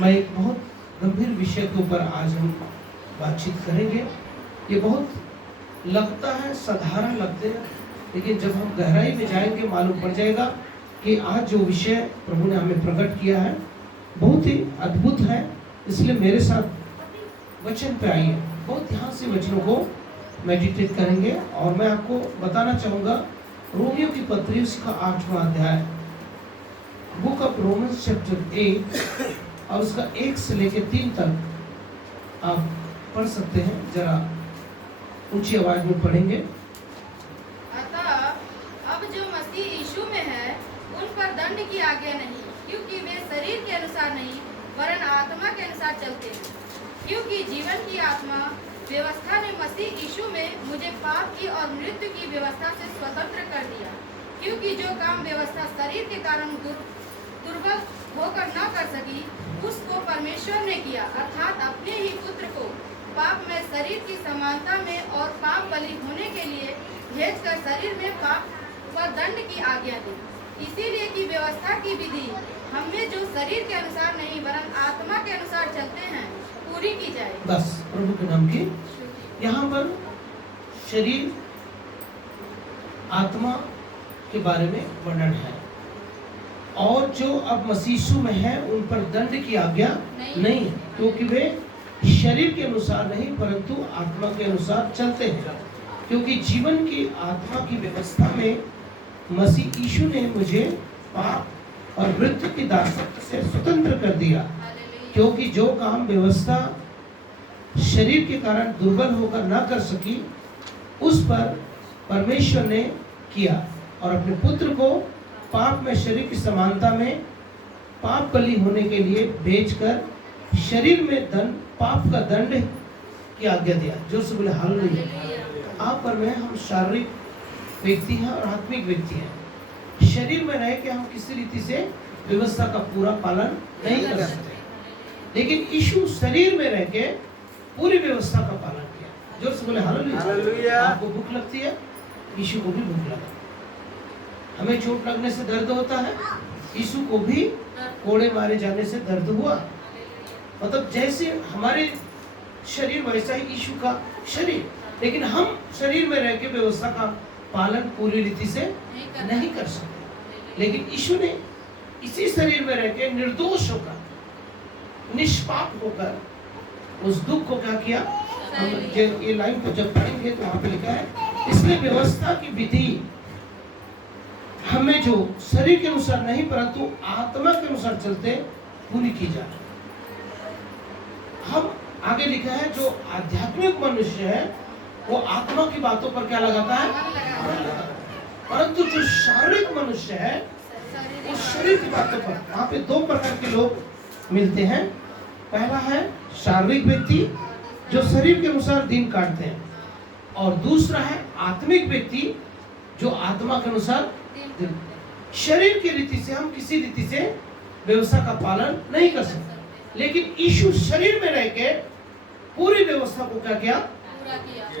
मैं एक बहुत गंभीर विषय के ऊपर आज हम बातचीत करेंगे। ये बहुत लगता है साधारण लगते हैं, लेकिन जब हम गहराई में जाएंगे मालूम पड़ जाएगा कि आज जो विषय प्रभु ने हमें प्रकट किया है बहुत ही अद्भुत है। इसलिए मेरे साथ वचन पे आइए, बहुत ध्यान से वचनों को मेडिटेट करेंगे। और मैं आपको बताना चाहूँगा रोमियो की पत्री उसका 8वां अध्याय, बुक ऑफ रोमन्स चैप्टर 8 और उसका 1 से लेकर 3 तक आप पढ़ सकते हैं। जरा ऊंची आवाज में पढ़ेंगे। अतः अब जो मसीह यीशु में है उन पर दंड की आज्ञा नहीं, क्योंकि वे शरीर के अनुसार नहीं वरन आत्मा के अनुसार चलते हैं। क्योंकि जीवन की आत्मा व्यवस्था ने मसीह यीशु में मुझे पाप की और मृत्यु की व्यवस्था से स्वतंत्र कर दिया। क्योंकि जो काम व्यवस्था शरीर के कारण दुर्बल होकर न कर सकी, उसको परमेश्वर ने किया, अर्थात अपने ही पुत्र को पाप में शरीर की समानता में और पाप बलि होने के लिए भेजकर शरीर में पाप पर दंड की आज्ञा दी। इसीलिए कि व्यवस्था की विधि हमें जो शरीर के अनुसार नहीं वरन आत्मा के अनुसार चलते हैं पूरी की जाए। बस प्रभु के नाम की यहाँ पर शरीर आत्मा के बारे में वर्णन है। और जो अब मसीह यीशु में है उन पर दंड की आज्ञा नहीं, क्योंकि वे शरीर के अनुसार नहीं परंतु आत्मा के अनुसार चलते हैं। क्योंकि जीवन की आत्मा की व्यवस्था में मसीह यीशु ने मुझे पाप और मृत्यु की दासत्व से स्वतंत्र कर दिया। क्योंकि जो काम व्यवस्था शरीर के कारण दुर्बल होकर ना कर सकी, उस पर परमेश्वर ने किया और अपने पुत्र को पाप में शरीर की समानता में पाप बलि होने के लिए भेजकर शरीर में पाप का दंड की आज्ञा दिया। जो से बोले हालेलुया। आप पर में हम शारीरिक व्यक्ति हैं और आत्मिक व्यक्ति हैं। शरीर में रह के हम किसी रीति से व्यवस्था का पूरा पालन नहीं कर सकते, लेकिन यीशु शरीर में रह के पूरी व्यवस्था का पालन किया। जो से बोले हालेलुया। आपको भूख लगती है, यीशु को भी भूख लगा। हमें चोट लगने से दर्द होता है, यीशु को भी कोड़े मारे जाने से दर्द हुआ। मतलब जैसे हमारे शरीर वैसा ही यीशु का शरीर, लेकिन हम शरीर में रह के व्यवस्था का पालन पूरी रीति से नहीं कर सकते। लेकिन यीशु ने इसी शरीर में रह के निर्दोष होकर निष्पाप होकर उस दुख को क्या किया। ये लाइन को जब पढ़ेंगे तो वहां पे लिखा है, इसलिए व्यवस्था की विधि हमें जो शरीर के अनुसार नहीं परंतु आत्मा के अनुसार चलते पूरी की जाए। हम आगे लिखा है जो आध्यात्मिक मनुष्य है वो आत्मा की बातों पर क्या लगाता है, परंतु जो शारीरिक मनुष्य है वो शरीर की बातों पर। वहां पे 2 प्रकार के लोग मिलते हैं। पहला है शारीरिक व्यक्ति जो शरीर के अनुसार दिन काटते हैं, और दूसरा है आत्मिक व्यक्ति जो आत्मा के अनुसार दिन। शरीर की रीति से हम किसी रीति से व्यवस्था का पालन नहीं कर सकते, लेकिन यीशु शरीर में रह के पूरी व्यवस्था को क्या किया,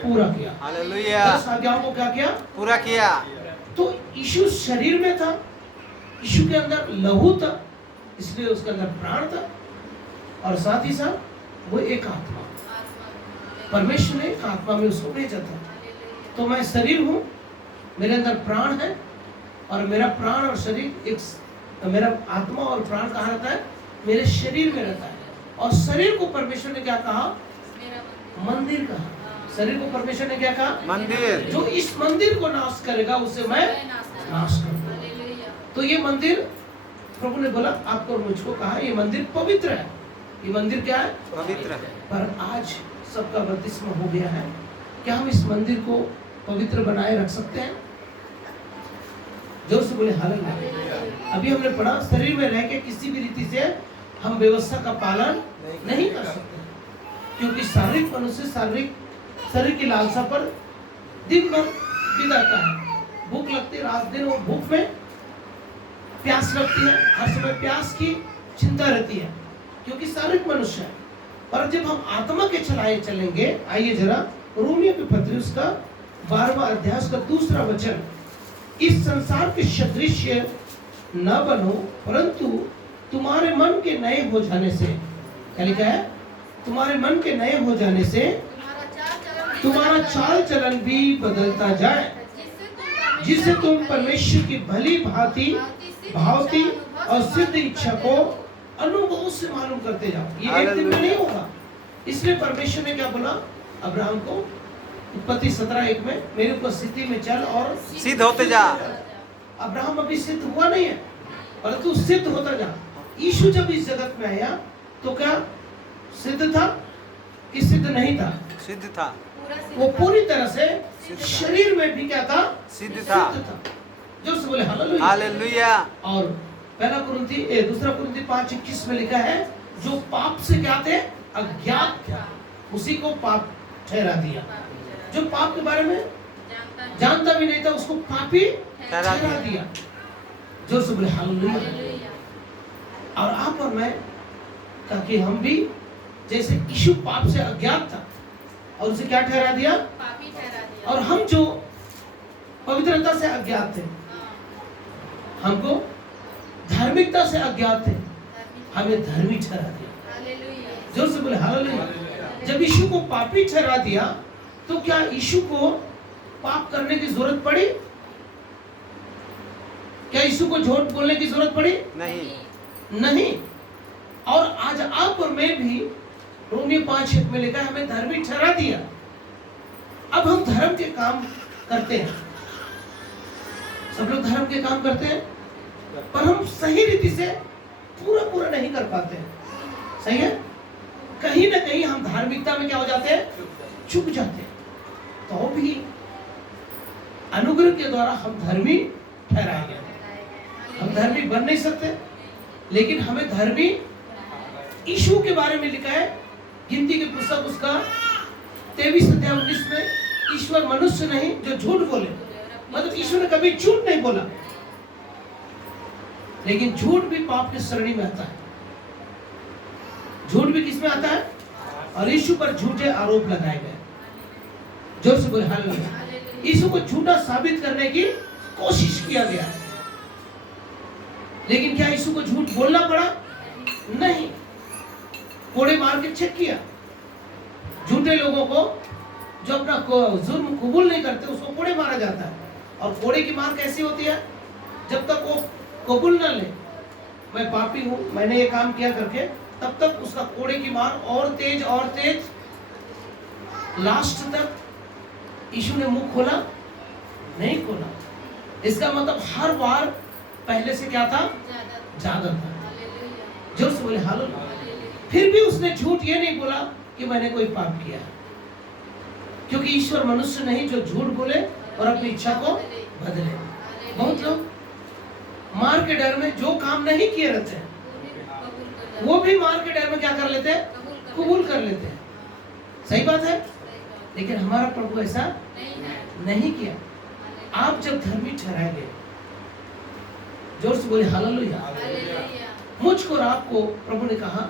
पूरा किया। हालेलुया। 10 आज्ञाओं को क्या किया, पूरा किया। तो यीशु शरीर में था, यीशु के अंदर लहू था, इसलिए उसके अंदर प्राण था, और साथ ही साथ वो एक आत्मा, परमेश्वर ने एक आत्मा में उसको भेजा था। तो मैं शरीर हूँ, मेरे अंदर प्राण है, और मेरा प्राण और शरीर एक, मेरा आत्मा और प्राण कहाँ रहता है, मेरे शरीर में रहता है। और शरीर को परमेश्वर ने क्या कहा, मंदिर कहा। शरीर को परमेश्वर ने क्या कहा, मंदिर। जो इस मंदिर को नाश करेगा उसे मैं नाश करूंगा। तो ये मंदिर प्रभु ने बोला आपको और मुझको कहा ये मंदिर पवित्र है। ये मंदिर क्या है, पवित्र है। पर आज सबका बपतिस्मा हो गया है, क्या हम इस मंदिर को पवित्र बनाए रख सकते हैं? जोर से बोले हालेलुया। अभी हमने पढ़ा शरीर में रह के किसी भी रीति से हम व्यवस्था का पालन नहीं कर सकते, क्योंकि शारीरिक मनुष्य शरीर की लालसा पर दिन भर बिताता है। भूख लगती है, रात दिन वो भूख में प्यास लगती है, हर समय प्यास की चिंता रहती है, क्योंकि शारीरिक मनुष्य है। पर जब हम आत्मा के चलाए चलेंगे, आइए जरा रोमियो की पत्री उसका 12वां अध्याय उसका 2 वचन, इस संसार के सदृश न बनो परंतु तुम्हारे मन के नए हो जाने से क्या लिखा है? तुम्हारे मन के नए हो जाने से तुम्हारा चाल चलन भी बदलता जाए, जिससे तुम परमेश्वर की भली भांति और सिद्ध इच्छा को अनुभव से मालूम करते जाओ। ये एक दिन में नहीं होगा। इसलिए परमेश्वर ने क्या बोला अब्राहम को? उत्पत्ति 17:1 में, मेरी उपस्थिति में चल और सिद्ध होते जा। अब्राहम अभी सिद्ध हुआ नहीं है, परंतु सिद्ध होता जा। यीशु जब इस जगत में आया तो क्या सिद्ध था कि सिद्ध नहीं था? सिद्ध था। पूरा वो पूरी तरह से सिद्ध था। शरीर में भी क्या था? सिद्ध था। जो से बोले हालेलुया। हालेलुया। और दूसरा कुरिन्थी 5:21 में लिखा है, जो पाप से क्या थे? अज्ञात था, उसी को पाप ठहरा दिया। जो पाप के बारे में जानता भी नहीं था, उसको पापी ठहरा दिया। जो से बोले हालेलुया। और आप और मैं, ताकि हम भी जैसे यीशु पाप से अज्ञात था और उसे क्या ठहरा दिया? पापी ठहरा दिया। और हम जो पवित्रता से अज्ञात थे, हमको धार्मिकता से अज्ञात थे, हमें धर्मी ठहरा दिया। हालेलुया। जोर से बोले हालेलुया। जब यीशु को पापी ठहरा दिया तो क्या यीशु को पाप करने की जरूरत पड़ी? क्या यीशु को झूठ बोलने की जरूरत पड़ी? नहीं। और आज आप और मैं भी, रोमियो 5:1 में लिखा है, हमें धर्मी ठहरा दिया। अब हम धर्म के काम करते हैं, सब लोग धर्म के काम करते हैं, पर हम सही रीति से पूरा नहीं कर पाते हैं। सही है? कहीं ना कहीं हम धार्मिकता में क्या हो जाते हैं? चुक जाते हैं। तो भी अनुग्रह के द्वारा हम धर्मी ठहराए गए। हम धर्मी बन नहीं सकते, लेकिन हमें धर्मी यीशु के बारे में लिखा है, गिनती के पुस्तक उसका 23:19 में, ईश्वर मनुष्य नहीं जो झूठ बोले। मतलब ईश्वर ने कभी झूठ नहीं बोला, लेकिन झूठ भी पाप की श्रेणी में आता है। झूठ भी किस में आता है? और यीशु पर झूठे आरोप लगाए गए। जोर से बोले हालेलुया। यीशु को झूठा साबित करने की कोशिश किया गया, लेकिन क्या यीशु को झूठ बोलना पड़ा? नहीं। कोड़े मार के चेक किया। झूठे लोगों को जो अपना जुर्म कबूल नहीं करते, उसको कोड़े मारा जाता है। और कोड़े की मार कैसी होती है? जब तक वो कबूल न ले, मैं पापी हूं, मैंने ये काम किया करके, तब तक उसका कोड़े की मार और तेज। लास्ट तक यीशु ने मुंह खोला नहीं खोला। इसका मतलब हर बार पहले से क्या था? ज्यादा था। जोर से बोले हालेलुया। फिर भी उसने झूठ ये नहीं बोला कि मैंने कोई पाप किया, क्योंकि ईश्वर मनुष्य नहीं जो झूठ बोले और अपनी इच्छा को बदले। बहुत लोग मार के डर में जो काम नहीं किए रहते हैं, वो भी मार के डर में क्या कर लेते हैं? कबूल कर लेते हैं। सही बात है, लेकिन हमारा प्रभु ऐसा नहीं किया। आप जब धर्मी ठहराए गए, जोर से बोले हालेलुया। मुझको और आपको प्रभु ने कहा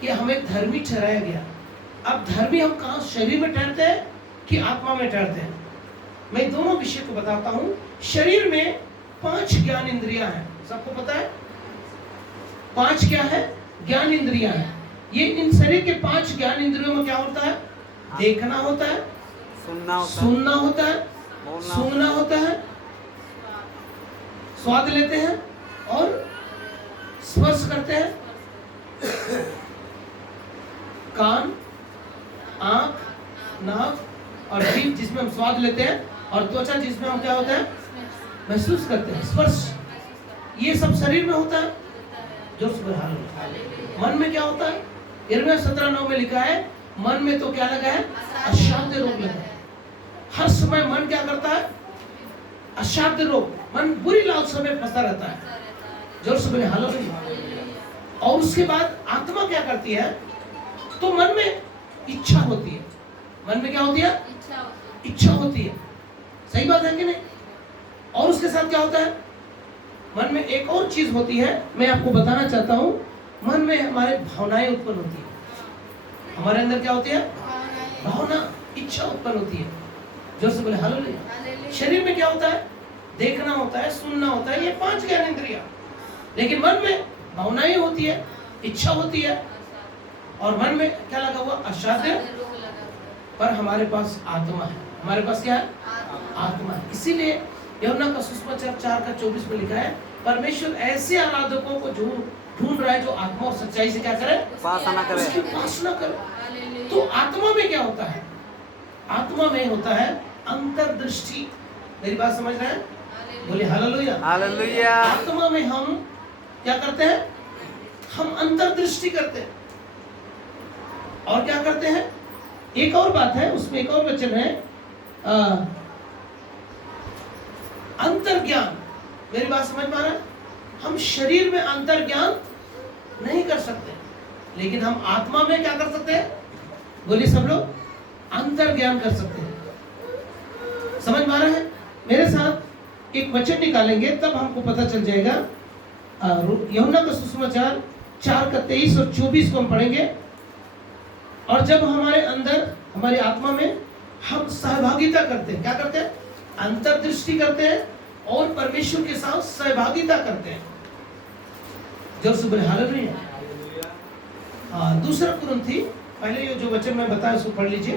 कि हमें धर्मी ठहराया गया। अब धर्मी हम कहाँ? शरीर में ठहरते हैं कि आत्मा में ठहरते हैं? मैं दोनों विषय को बताता हूँ। शरीर में 5 ज्ञान इंद्रियां हैं, सबको पता है? 5 क्या है? ज्ञान इंद्रियां हैं। ये इन शरीर के 5 ज्ञान इंद्रियों में क्या होता है? देखना होता है, सुनना होता है, सूंघना होता है, स्वाद लेते हैं और स्पर्श करते हैं। कान, आंख, नाक और जीभ जिसमें हम स्वाद लेते हैं, और त्वचा जिसमें हम क्या होता है? महसूस करते हैं, स्पर्श। ये सब शरीर में होता है। जोर से बोले हालेलुया। मन में क्या होता है? यिर्मयाह 17:9 में लिखा है, मन में तो क्या लगा है? अशांति रोग लगा है। हर समय मन क्या करता है? अशांति रोग, मन बुरी लालसा में फंसा रहता है। जोर से बोले हालेलुया। और उसके बाद आत्मा क्या करती है? तो मन में इच्छा होती है। मन में क्या होती है? इच्छा होती है। सही बात है कि नहीं? और उसके साथ क्या होता है? मन में एक और चीज होती है, मैं आपको बताना चाहता हूं। मन में हमारे भावनाएं उत्पन्न होती है। हमारे अंदर क्या होती है? भावना, इच्छा उत्पन्न होती है। जोर से बोले हालेलुया। शरीर में क्या होता है? देखना होता है, सुनना होता है, ये 5 ज्ञान इंद्रियां। लेकिन मन में भावनाएं होती है, इच्छा होती है, और मन में क्या लगा हुआ? असाध्य। रोग लगा हुआ पर हमारे पास आत्मा है। हमारे पास क्या है? है। आत्मा है। इसीलिए यूहन्ना का सुसमाचार 4:24 में लिखा है, परमेश्वर ऐसे आराधकों को ढूंढ रहा है जो आत्मा और सच्चाई से क्या करे? उपासना करे। उसकी उपासना करे। हालेलुया। तो आत्मा में क्या होता है? आत्मा में होता है अंतर्दृष्टि। मेरी बात समझ रहे हैं? बोले हालेलुया। हालेलुया। आत्मा में हम क्या करते हैं? हम अंतर्दृष्टि करते हैं। और क्या करते हैं? एक और बात है, उसमें एक और वचन है, अंतर्ज्ञान। मेरी बात समझ में आ रहा है? हम शरीर में अंतर्ज्ञान नहीं कर सकते, लेकिन हम आत्मा में क्या कर सकते हैं? बोलिए सब लोग, अंतर्ज्ञान कर सकते हैं। समझ में आ रहा है? मेरे साथ एक वचन निकालेंगे, तब हमको पता चल जाएगा। यूहन्ना का सुसमाचार 4:23 और 24 को हम पढ़ेंगे। और जब हमारे अंदर, हमारी आत्मा में हम सहभागिता करते हैं, क्या करते हैं? अंतर्दृष्टि करते हैं और परमेश्वर के साथ सहभागिता करते हैं। जोर से बोले हालेलुया। हाँ, दूसरा कुरिन्थी, पहले ये जो वचन मैं बताया उसको पढ़ लीजिए।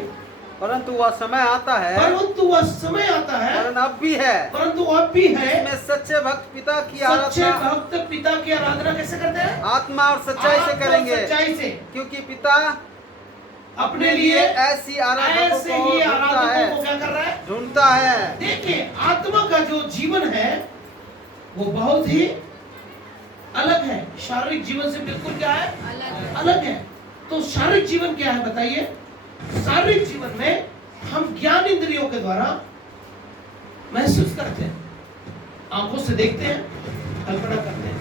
परंतु वह समय आता है, परंतु वह समय आता है, वरन अब भी है, परंतु अब भी है, जिसमें सच्चे भक्त पिता की सच्चे आराधना भक्त पिता की आराधना कैसे करते हैं? आत्मा और सच्चाई से आत्मा करेंगे, सच्चाई से। क्योंकि पिता अपने लिए ऐसी आराधकों ऐसे को ही ढूंढता आराधकों को है, क्या कर रहा है? ढूंढता है। देखिए, आत्मा का जो जीवन है वो बहुत ही अलग है, शारीरिक जीवन से बिल्कुल क्या है? अलग। अलग है। तो शारीरिक जीवन क्या है बताइए? शारीरिक जीवन में हम ज्ञान इंद्रियों के द्वारा महसूस करते हैं, आंखों से देखते हैं, कल्पना करते हैं।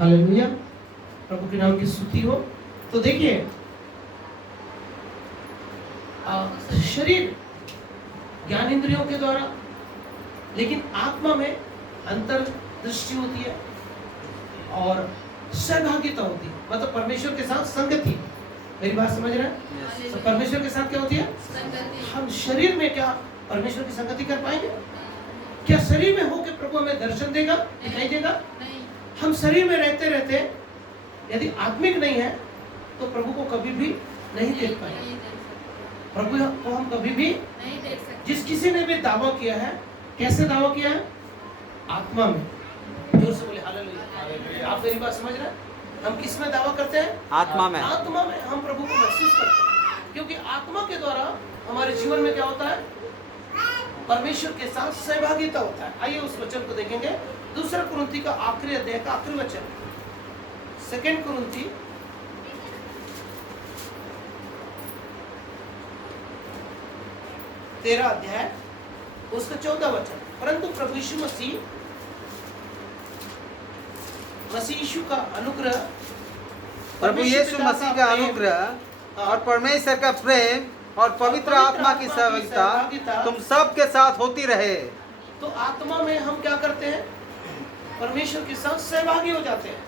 हालेलुया, प्रभु के नाम की स्तुति हो। तो देखिए, शरीर ज्ञान इंद्रियों के द्वारा, लेकिन आत्मा में अंतर्दृष्टि होती है और सहभागिता होती है, मतलब परमेश्वर के साथ संगति। मेरी बात समझ रहे हैं? तो परमेश्वर के साथ क्या होती है? संगति। हम शरीर में क्या परमेश्वर की संगति कर पाएंगे? क्या शरीर में होकर प्रभु हमें दर्शन देगा, दिखाई देगा? नहीं। हम शरीर में रहते रहते यदि आत्मिक नहीं है तो प्रभु को कभी भी नहीं देख पाएंगे। नहीं देख सकते। प्रभु को हम कभी भी, नहीं देख सकते। जिस किसी ने भी दावा किया है, कैसे दावा किया है? आत्मा में। जोर से बोले हालेलुया। आप मेरी बात समझ रहे हैं? हम किस में दावा करते हैं? आत्मा में। आत्मा में हम प्रभु को महसूस करते हैं, क्योंकि आत्मा के द्वारा हमारे जीवन में क्या होता है? परमेश्वर के साथ सहभागिता होता है। आइए उस वचन को देखेंगे, दूसरा कुरिन्थी का आखिरी अध्याय का आखिरी वचन, 2 कुरिन्थी 13 अध्याय उसका 14 वचन। परंतु प्रभु यीशु मसीह यीशु का अनुग्रह, प्रभु यीशु मसीह का अनुग्रह और परमेश्वर का प्रेम और पवित्र आत्मा की सहभागिता तुम सब के साथ होती रहे। तो आत्मा में हम क्या करते हैं? परमेश्वर के साथ सहभागी हो जाते हैं,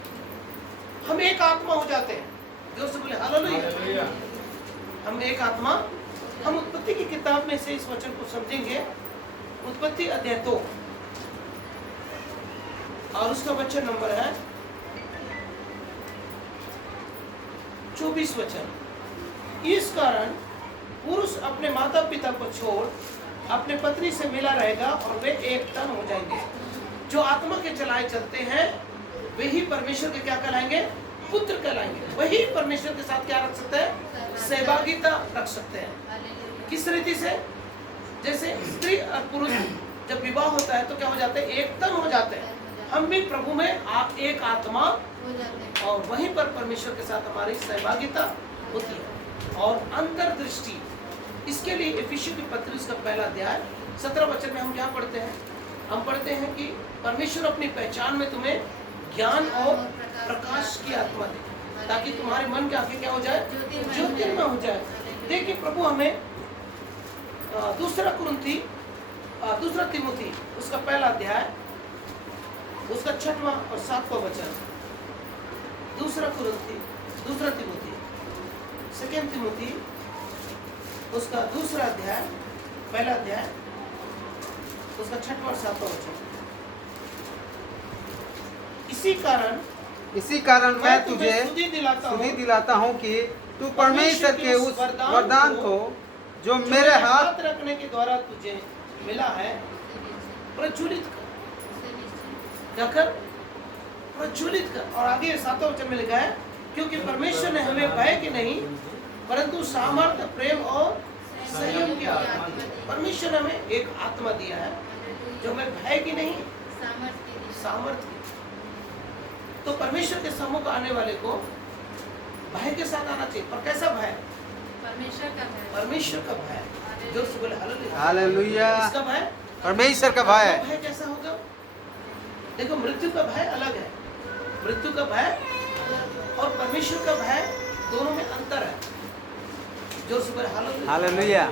हम एक आत्मा हो जाते हैं। जोर से बोले हालेलुया। हम एक आत्मा। हम उत्पत्ति की किताब में से इस वचन को समझेंगे, उत्पत्ति अध्याय 2 और उसका वचन नंबर है 24 वचन। इस कारण पुरुष अपने माता पिता को छोड़ अपने पत्नी से मिला रहेगा और वे एक तन हो जाएंगे। जो आत्मा के चलाए चलते हैं वे ही परमेश्वर के क्या कहलाएंगे? पुत्र कहलाएंगे। वही परमेश्वर के साथ क्या रख सकते हैं? सहभागिता रख सकते हैं। किस रीति से? जैसे स्त्री और पुरुष जब विवाह होता है तो क्या हो जाते हैं? एक तन हो जाते हैं। हम भी प्रभु में एक आत्मा हो जाते हैं। और वहीं पर परमेश्वर के साथ हमारी सहभागिता होती है। और अंतर्दृष्टि, इसके लिए इफिसियों की पत्री का पहला अध्याय 17 वचन में हम क्या पढ़ते हैं? हम पढ़ते हैं कि परमेश्वर अपनी पहचान में तुम्हें ज्ञान और प्रकाश की आत्मा दे, ताकि तुम्हारे मन के आंखें क्या हो जाए? ज्योतिर्मय हो जाए। देखिए, प्रभु हमें दूसरा तिमोथी उसका पहला अध्याय उसका 6वां और 7वां वचन, दूसरा तिमोथी, 2 तिमोथी उसका दूसरा अध्याय, पहला अध्याय, उसका 6वां और 7वां वचन। इसी कारण मैं तुझे स्तुति दिलाता हूँ कि तू परमेश्वर के उस वरदान को जो मेरे हाथ रखने के द्वारा तुझे मिला है प्रज्वलित कर। क्या कर? प्रज्वलित कर। और आगे 7वां वचन में लिखा है, क्योंकि परमेश्वर ने हमें भय की नहीं परंतु सामर्थ्य, प्रेम और संयम की आत्मा दी। परमेश्वर ने हमें एक आत्मा दिया है जो हमें भय की नहीं, सामर्थ्य की। तो परमेश्वर के सम्मुख आने वाले को भय के साथ आना चाहिए। पर कैसा भय? परमेश्वर का भय। जो बोले हालेलुया। इसका भय, परमेश्वर का भय। भय कैसा होगा? देखो, मृत्यु का भय अलग है। मृत्यु का भय और परमेश्वर का भय दोनों में अंतर है। जो बोले हालेलुया।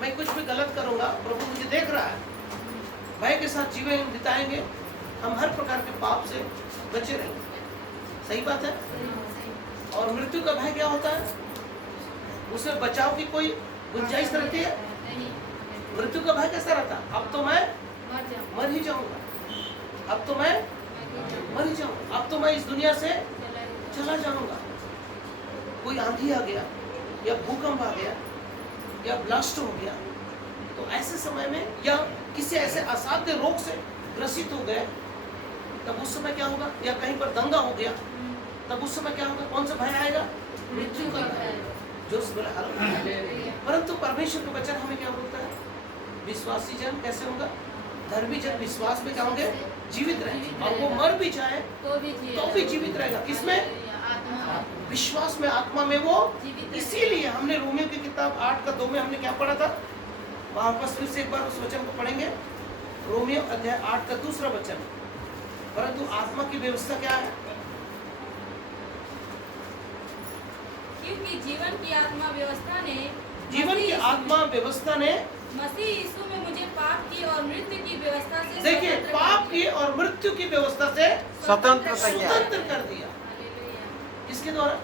मैं कुछ भी गलत करूंगा, प्रभु मुझे देख रहा है। भय के साथ जीवन बिताएंगे, हम हर प्रकार के पाप से बचे रहेंगे। सही बात है। और मृत्यु का भय क्या होता है? उससे बचाव की कोई गुंजाइश रहती है? मृत्यु का भय कैसा रहता है? अब तो मैं मर ही जाऊंगा, अब तो मैं मर ही जाऊंगा, अब तो मैं इस दुनिया से चला जाऊंगा। कोई आंधी आ गया या भूकंप आ गया या ब्लास्ट हो गया, तो ऐसे समय में, या किसी ऐसे असाध्य रोग से ग्रसित हो गए, तब उस समय क्या होगा? या कहीं पर दंगा हो गया, तब उस समय क्या होगा? कौन सा भय आएगा? मृत्यु का भय। जो बोला परंतु परमेश्वर का वचन हमें क्या बोलता है? विश्वासी जन कैसे होगा? धर्मी जन विश्वास में क्या होंगे? जीवित रहेंगे। और वो मर भी जाए तो भी जीवित रहेगा। किसमें? विश्वास में, आत्मा में वो। इसीलिए हमने रोमियो की किताब 8:2 में हमने क्या पढ़ा था? वापस फिर से एक बार उस वचन को पढ़ेंगे। रोमियो अध्याय 8 का दूसरा वचन। परंतु आत्मा की व्यवस्था क्या है? क्योंकि जीवन की आत्मा व्यवस्था ने मसीह यीशु में मुझे पाप की और मृत्यु की व्यवस्था से देखिए, पाप की और मृत्यु की व्यवस्था से स्वतंत्र कर दिया। इसके द्वारा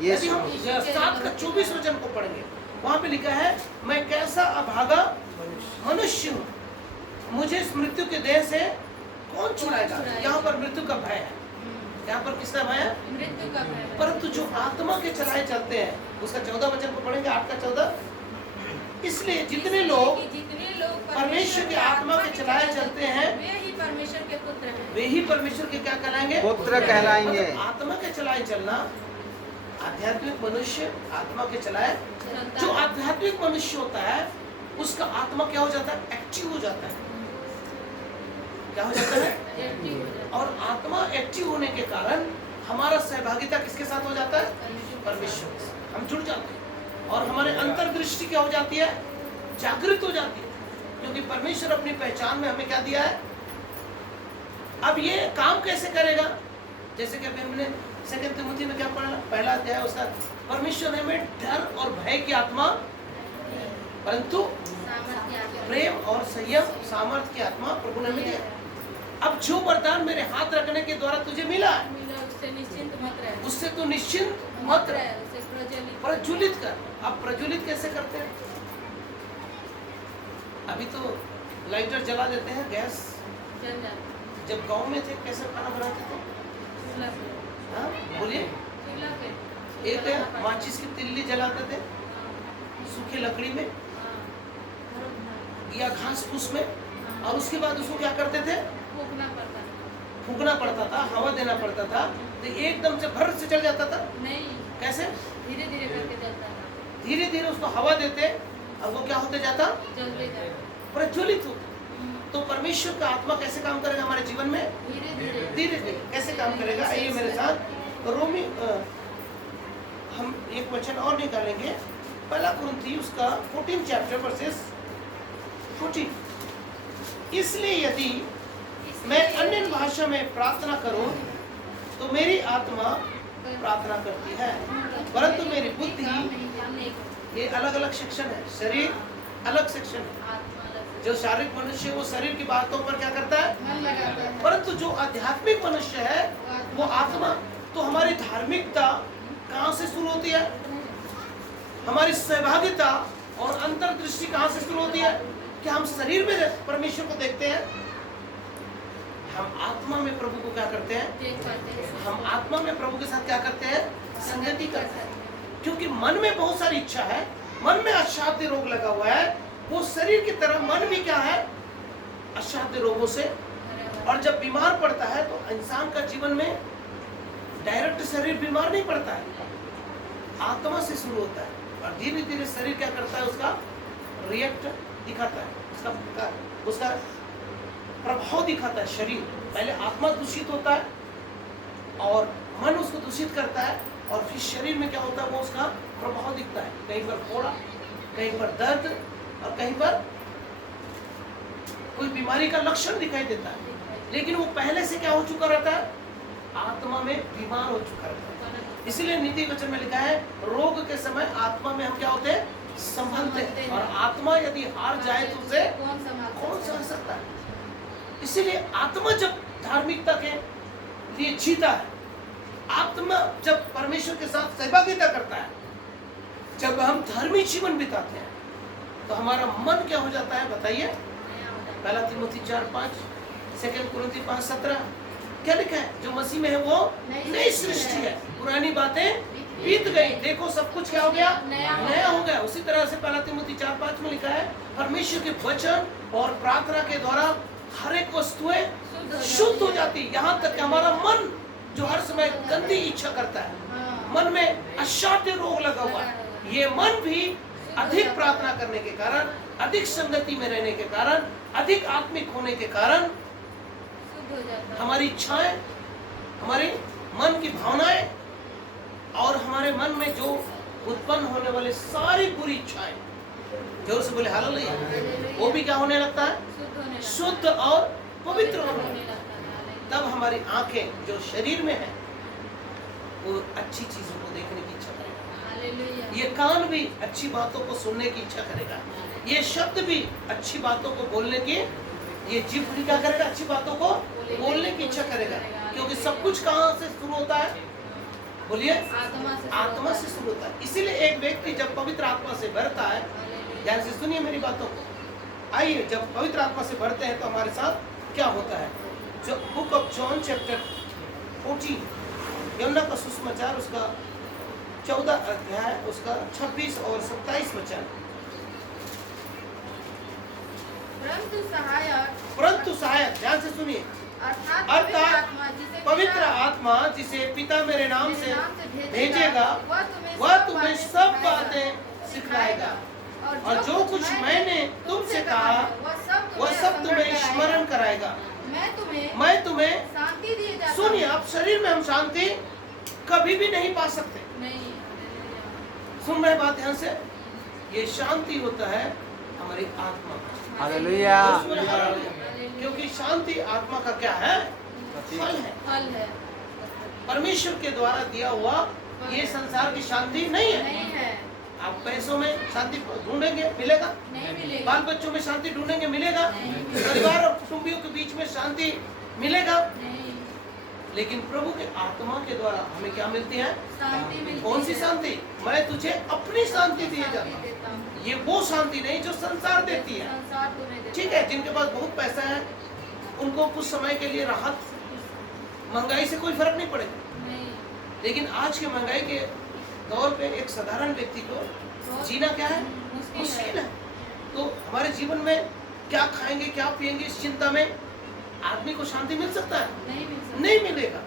यदि हम 7:24 वचन को पढ़ेंगे, वहां पे लिखा है, मैं कैसा अभागा मनुष्य हूँ, मुझे इस मृत्यु के देह से कौन छुड़ाएगा? यहाँ पर मृत्यु का भय है। यहाँ पर किसका भय है? मृत्यु का भय। परंतु जो आत्मा के चलाए चलते हैं, उसका 14 वचन को पढ़ेंगे, 8:14। इसलिए जितने लोग परमेश्वर की आत्मा के चलाए चलते हैं, वे ही परमेश्वर के पुत्र हैं। वे ही परमेश्वर के क्या कहलाएंगे? पुत्र कहलाएंगे। मतलब आत्मा के चलाए चलना, आध्यात्मिक मनुष्य आत्मा के चलाए, जो आध्यात्मिक मनुष्य होता है उसका आत्मा क्या हो जाता है? एक्टिव हो जाता है। क्या हो जाता है? और आत्मा एक्टिव होने के कारण हमारा सहभागिता किसके साथ हो जाता है? परमेश्वर के साथ हम जुड़ जाते हैं। और हमारे अंतर्दृष्टि क्या हो जाती है? जागृत हो जाती है, क्योंकि परमेश्वर अपनी पहचान में हमें क्या दिया है? अब ये काम कैसे करेगा? जैसे कि अभी हमने 2 तिमोथी में क्या पढ़ा? पहला अध्याय उसका, परमेश्वर ने हमें डर और भय की आत्मा परंतु प्रेम और संयम, सामर्थ्य की आत्मा प्रभु ने हमें दिया। अब जो वरदान मेरे हाथ रखने के द्वारा तुझे मिला है, उससे निश्चिंत मत रहे, उससे तू निश्चिंत मत रहे, उसे प्रज्वलित कर। अब प्रज्वलित कैसे करते हैं? अभी तो लाइटर जला देते हैं, गैस। जब गांव में थे कैसे खाना बनाते थे? हाँ बोलिए। एक माचिस की तिल्ली जलाते थे सूखी लकड़ी में या घास फूस में, और उसके बाद उसको क्या करते थे? फूकना पड़ता था, हवा देना पड़ता था, तो एकदम से भर से चल जाता था? नहीं। कैसे? धीरे धीरे करके जलता था। धीरे धीरे उसको हवा देते और वो क्या होते जाता? जलते जाता, प्रज्वलित होता। तो परमेश्वर का आत्मा कैसे काम करेगा हमारे जीवन में? धीरे धीरे धीरे धीरे कैसे काम करेगा? आइए मेरे साथ रोमी, हम एक वचन और निकालेंगे, 1 कुरिन्थी उसका 14 चैप्टर वर्सेस 14। इसलिए यदि मैं अन्य भाषा में प्रार्थना करूं तो मेरी आत्मा प्रार्थना करती है, परंतु मेरी बुद्धि, ये अलग अलग सेक्शन है, शरीर अलग सेक्शन है, जो शारीरिक मनुष्य है वो शरीर की बातों पर क्या करता है, मन लगाता है। परंतु जो आध्यात्मिक मनुष्य है वो आत्मा। तो हमारी धार्मिकता कहाँ से शुरू होती है, हमारी सहभागिता और अंतर्दृष्टि कहाँ से शुरू होती है कि हम शरीर में परमेश्वर को देखते हैं, हम आत्मा में प्रभु को क्या करते हैं, देख पाते हैं। हम आत्मा में प्रभु के साथ क्या करते हैं, संगति करते हैं। क्योंकि मन में बहुत सारी इच्छा है, मन में अशाध्य रोग लगा हुआ है, वो शरीर की तरह मन भी क्या है, अशाध्य रोगों से। और जब बीमार पड़ता है तो इंसान का जीवन में डायरेक्ट शरीर बीमार नहीं पड़ता है, आत्मा से शुरू होता है और धीरे धीरे शरीर क्या करता है, उसका रिएक्ट दिखाता है, उसका प्रभाव दिखाता है। शरीर पहले आत्मा दूषित होता है और मन उसको दूषित करता है और फिर शरीर में क्या होता है, वो उसका प्रभाव दिखता है। कहीं पर फोड़ा, कहीं पर दर्द और कहीं पर कोई बीमारी का लक्षण दिखाई देता है। लेकिन वो पहले से क्या हो चुका रहता है, आत्मा में बीमार हो चुका रहता है। इसीलिए नीति वचन में लिखा है, रोग के समय आत्मा में हम क्या होते हैं, संभलते हैं। और आत्मा यदि हार जाए तो उसे कौन समझ सकता है। इसीलिए आत्मा जब धार्मिकता के लिए जीता है, आत्मा जब परमेश्वर के साथ सहभागिता करता है, जब हम धार्मिक जीवन बिताते हैं तो हमारा मन क्या हो जाता है, बताइए। पहला तिमोथी 4:5, 2 कुरिन्थी 5:17 क्या लिखा है, जो मसीह में है वो नई सृष्टि है, पुरानी बातें बीत गई, देखो सब कुछ क्या हो गया, नया हो गया। उसी तरह से पहला तिमोथी 4:5 में लिखा है, परमेश्वर के वचन और प्रार्थना के द्वारा हर एक वस्तुएं शुद्ध हो जाती, यहाँ तक कि हमारा मन जो हर समय गंदी इच्छा करता है, मन में अशाध्य रोग लगा हुआ है, ये मन भी अधिक प्रार्थना करने के कारण, अधिक संगति में रहने के कारण, अधिक आत्मिक होने के कारण हमारी इच्छाएं, हमारे मन की भावनाएं और हमारे मन में जो उत्पन्न होने वाले सारी बुरी इच्छाएं, जोर से बोले हालेलुया, वो भी क्या होने लगता है, शुद्ध और पवित्र होने लगता है। तब हमारी आंखें जो शरीर में है वो अच्छी चीजों को देखने की इच्छा करेगा, ये कान भी अच्छी बातों को सुनने की इच्छा करेगा, ये शब्द भी अच्छी बातों को बोलने की, ये जीभ भी क्या करेगा, अच्छी बातों को बोलने की इच्छा करेगा। क्योंकि सब कुछ कहाँ से शुरू होता है, बोलिए, आत्मा से शुरू होता है। इसीलिए एक व्यक्ति जब पवित्र आत्मा से भरता है, ध्यान से सुनिए मेरी बातों को, आइए, जब पवित्र आत्मा से भरते हैं तो हमारे साथ क्या होता है। जो बुक ऑफ जॉन चैप्टर 14, यूहन्ना का सुसमाचार, उसका 14 अध्याय, उसका 26 और 27 वचन। परंतु सहायक, ध्यान से सुनिए, अर्थात पवित्र आत्मा जिसे पिता मेरे नाम से भेजेगा, वह तुम्हें सब बातें सिखाएगा और जो कुछ मैंने तुमसे कहा वह सब तुम्हें स्मरण कराएगा। मैं तुम्हें शांति दिए जाता हूं। सुनिए, अब शरीर में हम शांति कभी भी नहीं पा सकते। सुन रहे बात ध्यान से, ये शांति होता है हमारी आत्मा का। हालेलुया। क्योंकि शांति आत्मा का क्या है, फल है। परमेश्वर के द्वारा दिया हुआ ये संसार की शांति नहीं है। आप पैसों में शांति ढूंढेंगे, मिलेगा? नहीं मिलेगा। बाल बच्चों में शांति ढूंढेंगे, मिलेगा? परिवार और कुटुंबियों के बीच में शांति मिलेगा? नहीं। लेकिन प्रभु के आत्मा के द्वारा हमें क्या मिलती है, शांति मिलती कौन सी है। शांति? मैं तुझे अपनी शांति दिए जाता हूं। देता हूं। ये वो शांति नहीं जो संसार देती है। संसार को नहीं देता। ठीक है, जिनके पास बहुत पैसा है उनको कुछ समय के लिए राहत, महंगाई से कोई फर्क नहीं पड़ेगा। नहीं। लेकिन आज के महंगाई के दौर पे एक साधारण व्यक्ति को जीना क्या है, मुश्किल है। तो हमारे जीवन में क्या खाएंगे, क्या पिएंगे, इस चिंता में आदमी को शांति मिल सकता है? नहीं मिल सकता। नहीं मिलेगा।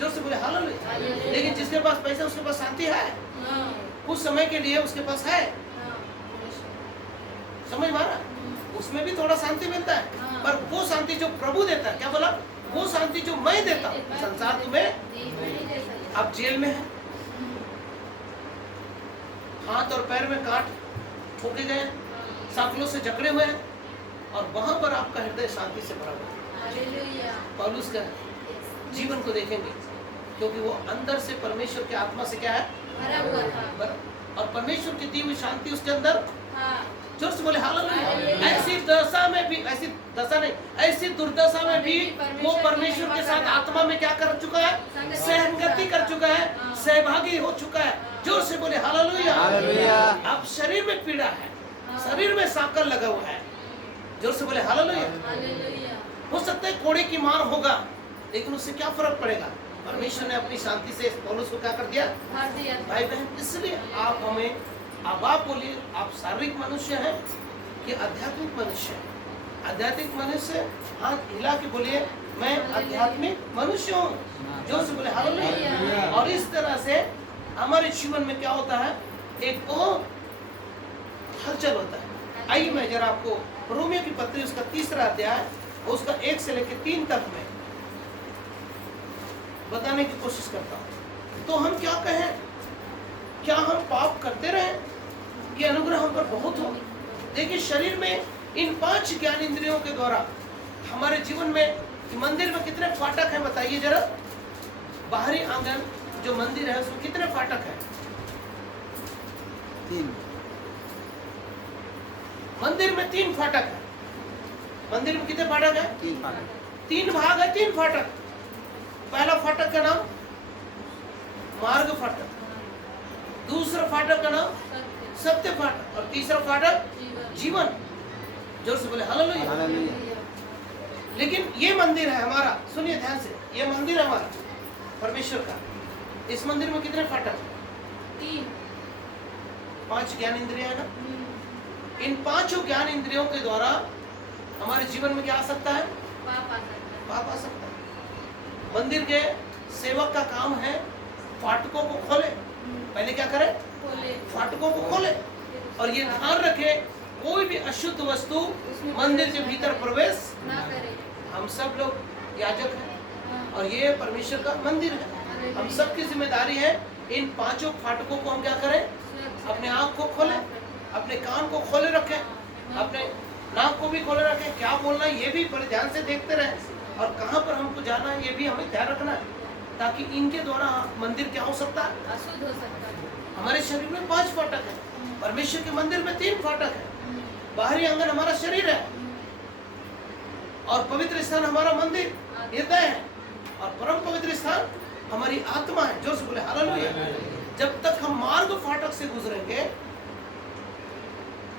जो से बोले हालेलुया। हालेलुया। लेकिन जिसके पास पैसा, उसके पास शांति है, हाँ। कुछ समय के लिए उसके पास है। हाँ। समझ मारा? उसमें भी थोड़ा शांति मिलता है। हाँ। पर वो शांति जो प्रभु देता है, क्या बोला, वो शांति जो मैं देता हूँ, संसार तुम्हें। नहीं दे सकता। आप जेल में है, हाथ और पैर में काट ठोके गए, सांकलों से जकड़े हुए हैं और वहां पर आपका हृदय शांति से भरा हुआ है। हालेलुया। पौलुस का जीवन को देखेंगे, क्योंकि वो अंदर से परमेश्वर के आत्मा से क्या है, भरा हुआ था। और परमेश्वर की दी हुई शांति उसके अंदर हाँ। जोर से बोले हालेलुया। ऐसी दशा में भी, ऐसी दशा नहीं, ऐसी दुर्दशा में भी वो परमेश्वर के साथ आत्मा में क्या कर चुका है? सहमति कर चुका है, सहभागी हो चुका है। जोर से बोले हालेलुया। अब शरीर में पीड़ा है, शरीर में सांकल लगा हुआ है। जोर से बोले हालेलुया। हो सकता है कोड़े की मार होगा, लेकिन उससे क्या फर्क पड़ेगा? परमेश्वर ने अपनी शांति से पौलुस को क्या कर दिया? भाई बहन, इसलिए आप हमें, अब आप बोलिए, आप शारीरिक मनुष्य हैं कि आध्यात्मिक मनुष्य हैं? आध्यात्मिक मनुष्य, हाथ हिला के बोलिए मैं आध्यात्मिक मनुष्य हूँ। जोर से बोले हालेलुया। और इस तरह से हमारे जीवन में क्या होता है? एक बहुत हलचल होता है। आइए मैं जरा आपको रोमियो की पत्री उसका 3रा अध्याय उसका 1 से लेकर 3 तक में बताने की कोशिश करता हूँ। तो हम क्या कहें? क्या हम पाप करते रहें? ये अनुग्रह हम पर बहुत हो। देखिए, शरीर में इन 5 ज्ञान इंद्रियों के द्वारा हमारे जीवन में, मंदिर में कितने फाटक हैं बताइए जरा। बाहरी आंगन जो मंदिर है उसमें कितने फाटक हैं? 3। मंदिर में 3 फाटक है। मंदिर में कितने फाटक है? 3 फाटक। 3 भाग है, 3 फाटक। पहला फाटक का नाम मार्ग फाटक, दूसरा फाटक का नाम सत्य फाटक, और तीसरा फाटक जीवन। जोर से बोले हालेलुया। लेकिन ये मंदिर है हमारा, सुनिए ध्यान से, ये मंदिर है हमारा परमेश्वर का। इस मंदिर में कितने फाटक? 3। 5 ज्ञान इंद्रियां है ना। इन 5 ज्ञान इंद्रियों के द्वारा हमारे जीवन में क्या आ सकता है? पाप आ सकता है। मंदिर के सेवक का काम है फाटकों को खोले। पहले क्या करे? फाटकों को खोले, और ये ध्यान रखे कोई भी अशुद्ध वस्तु मंदिर के भीतर प्रवेश ना करे। हम सब लोग याजक हैं और ये परमेश्वर का मंदिर है। हम सब की जिम्मेदारी है इन 5 फाटकों को हम क्या करें? अपने आँख को खोले, अपने कान को खोले रखें, अपने नाक को भी खोले रखें। क्या बोलना है ये भी बड़े ध्यान से देखते रहें, और कहाँ पर हमको जाना है ये भी हमें ध्यान रखना है, ताकि इनके द्वारा मंदिर क्या हो सकता है? अशुद्ध हो सकता है। हमारे शरीर में 5 फाटक है, परमेश्वर के मंदिर में 3 फाटक है। बाहरी आंगन हमारा शरीर है, और पवित्र स्थान हमारा मंदिर हृदय है, और परम पवित्र स्थान हमारी आत्मा है। जोर से बोले हालेलुया। जब तक हम मार्ग फाटक से गुजरेंगे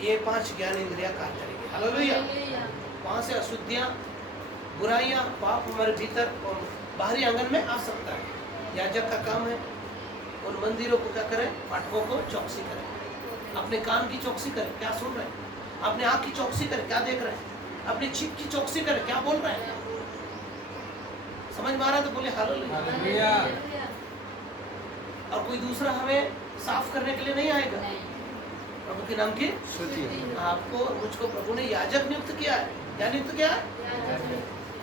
ये 5 ज्ञान इंद्रियां कार्य करेंगे। हालेलुया। वहां से अशुद्धियां, बुराइयां, पाप हमारे भीतर और बाहरी आंगन में आ सकता है। याजक का काम है उन मंदिरों को क्या करें? फाटकों को चौकसी करें। अपने कान की चौकसी करें, क्या सुन रहे हैं? अपने आँख की चौकसी करें, क्या देख रहे हैं? अपनी जीभ की चौकसी करें, क्या बोल रहे हैं? समझ में आ रहा है तो बोले हालेलुया। और कोई दूसरा हमें साफ करने के लिए नहीं आएगा। प्रभु के नाम की आपको मुझको प्रभु ने याजक नियुक्त किया है। क्या नियुक्त किया है?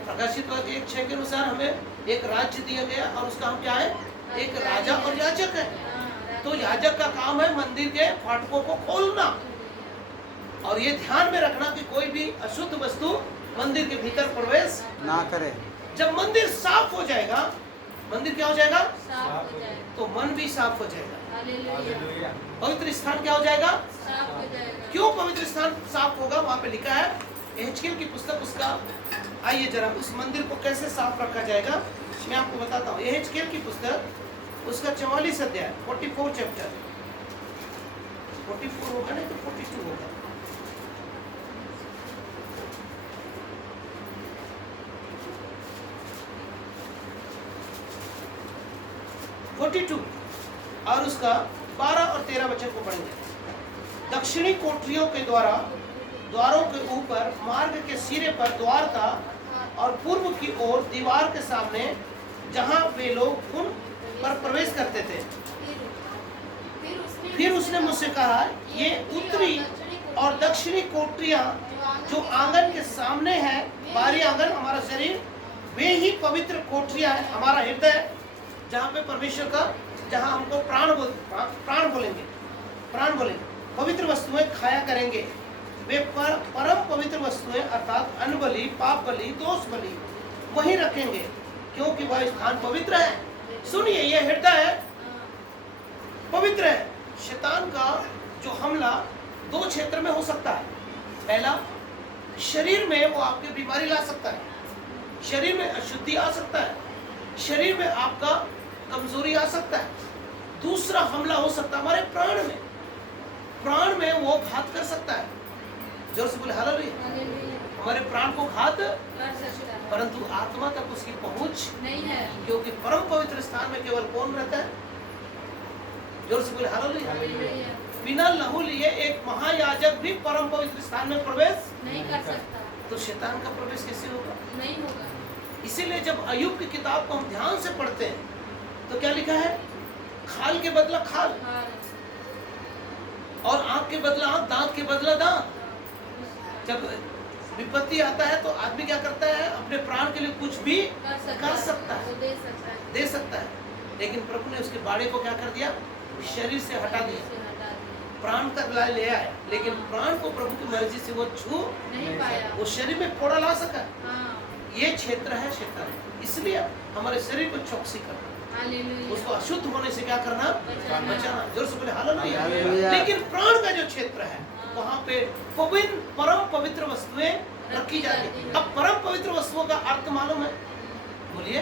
प्रकाशित वाक्य 1:6 के अनुसार हमें एक राज्य दिया गया, और उसका हम क्या है? एक राजा और याजक है। तो याजक का काम है मंदिर के फाटकों को खोलना, और ये ध्यान में रखना कि कोई भी अशुद्ध वस्तु मंदिर के भीतर प्रवेश ना करे। जब मंदिर साफ हो जाएगा, मंदिर क्या हो जाएगा? साफ हो जाएगा। तो मन भी साफ हो जाएगा। हालेलुया। पवित्र स्थान क्या हो जाएगा? साफ हो जाएगा। क्यों पवित्र स्थान साफ होगा? वहां पे लिखा है एहेजकेल की पुस्तक, उसका आइए जरा उस मंदिर को कैसे साफ रखा जाएगा मैं आपको बताता हूँ। एहेजकेल की पुस्तक उसका 44 अध्याय 44 चैप्टर 44 होगा नहीं तो 42 होगा। और उसका 12 और 13 वचन को पढ़ेंगे। दक्षिणी कोठरियों के द्वारों के ऊपर मार्ग के सिरे पर द्वार था, और पूर्व की ओर दीवार के सामने जहां वे लोग उन पर प्रवेश करते थे। फिर उसने मुझसे कहा, ये उत्तरी और दक्षिणी कोठरियां जो आंगन के सामने है, बाहरी आंगन हमारा शरीर, वे ही पवित्र कोठरियां है, हमारा हृदय, जहाँ पे परमेश्वर का, जहाँ हमको प्राण बोलेंगे, पवित्र वस्तुएं खाया करेंगे। वे परम पवित्र वस्तुएं अर्थात अन्न बलि, पाप बलि, दोष बलि वहीं रखेंगे, क्योंकि वह स्थान पवित्र है। सुनिए, यह हृदय है, पवित्र है। शैतान का जो हमला दो क्षेत्र में हो सकता है। पहला, शरीर में वो आपके बीमारी ला सकता है, शरीर में अशुद्धि आ सकता है, शरीर में आपका कमजोरी आ सकता है। दूसरा हमला हो सकता है हमारे प्राण में, प्राण में वो घात कर सकता है। जोर से बोले हालेलुया। हमारे प्राण को घात कर सकता है, परंतु आत्मा तक उसकी पहुंच नहीं है, क्योंकि परम पवित्र स्थान में केवल कौन रहता है? जोर से बोले हालेलुया। हालेलुया। बिना लहू लिए एक महायाजक भी परम पवित्र स्थान में प्रवेश, नहीं कर सकता, तो शैतान का प्रवेश कैसे होगा? नहीं होगा। इसीलिए जब अय्यूब की किताब को हम ध्यान से पढ़ते हैं तो क्या लिखा है? खाल के बदला खाल, हाँ, और आंख के बदला आंख, दांत के बदला दांत। जब विपत्ति आता है तो आदमी क्या करता है? अपने प्राण के लिए कुछ भी कर सकता है, वो दे सकता है, दे सकता है। लेकिन प्रभु ने उसके बाड़े को क्या कर दिया? शरीर से हटा दिया, से हटा दिया। प्राण तक ले आए, लेकिन प्राण को प्रभु की मर्जी से वो छू नहीं पाया। वो शरीर में फोड़ा ला सका। हाँ, ये क्षेत्र है शैतान, इसलिए हमारे शरीर को चौकसी करना, हालेलुया। उसको अशुद्ध होने से क्या करना? बचाना। बचाना। जोर से बोले हालेलुया। हालेलुया। लेकिन प्राण का जो क्षेत्र है वहाँ पे परम पवित्र वस्तुएं रखी जाती है। अब परम पवित्र वस्तुओं का अर्थ मालूम है? बोलिए,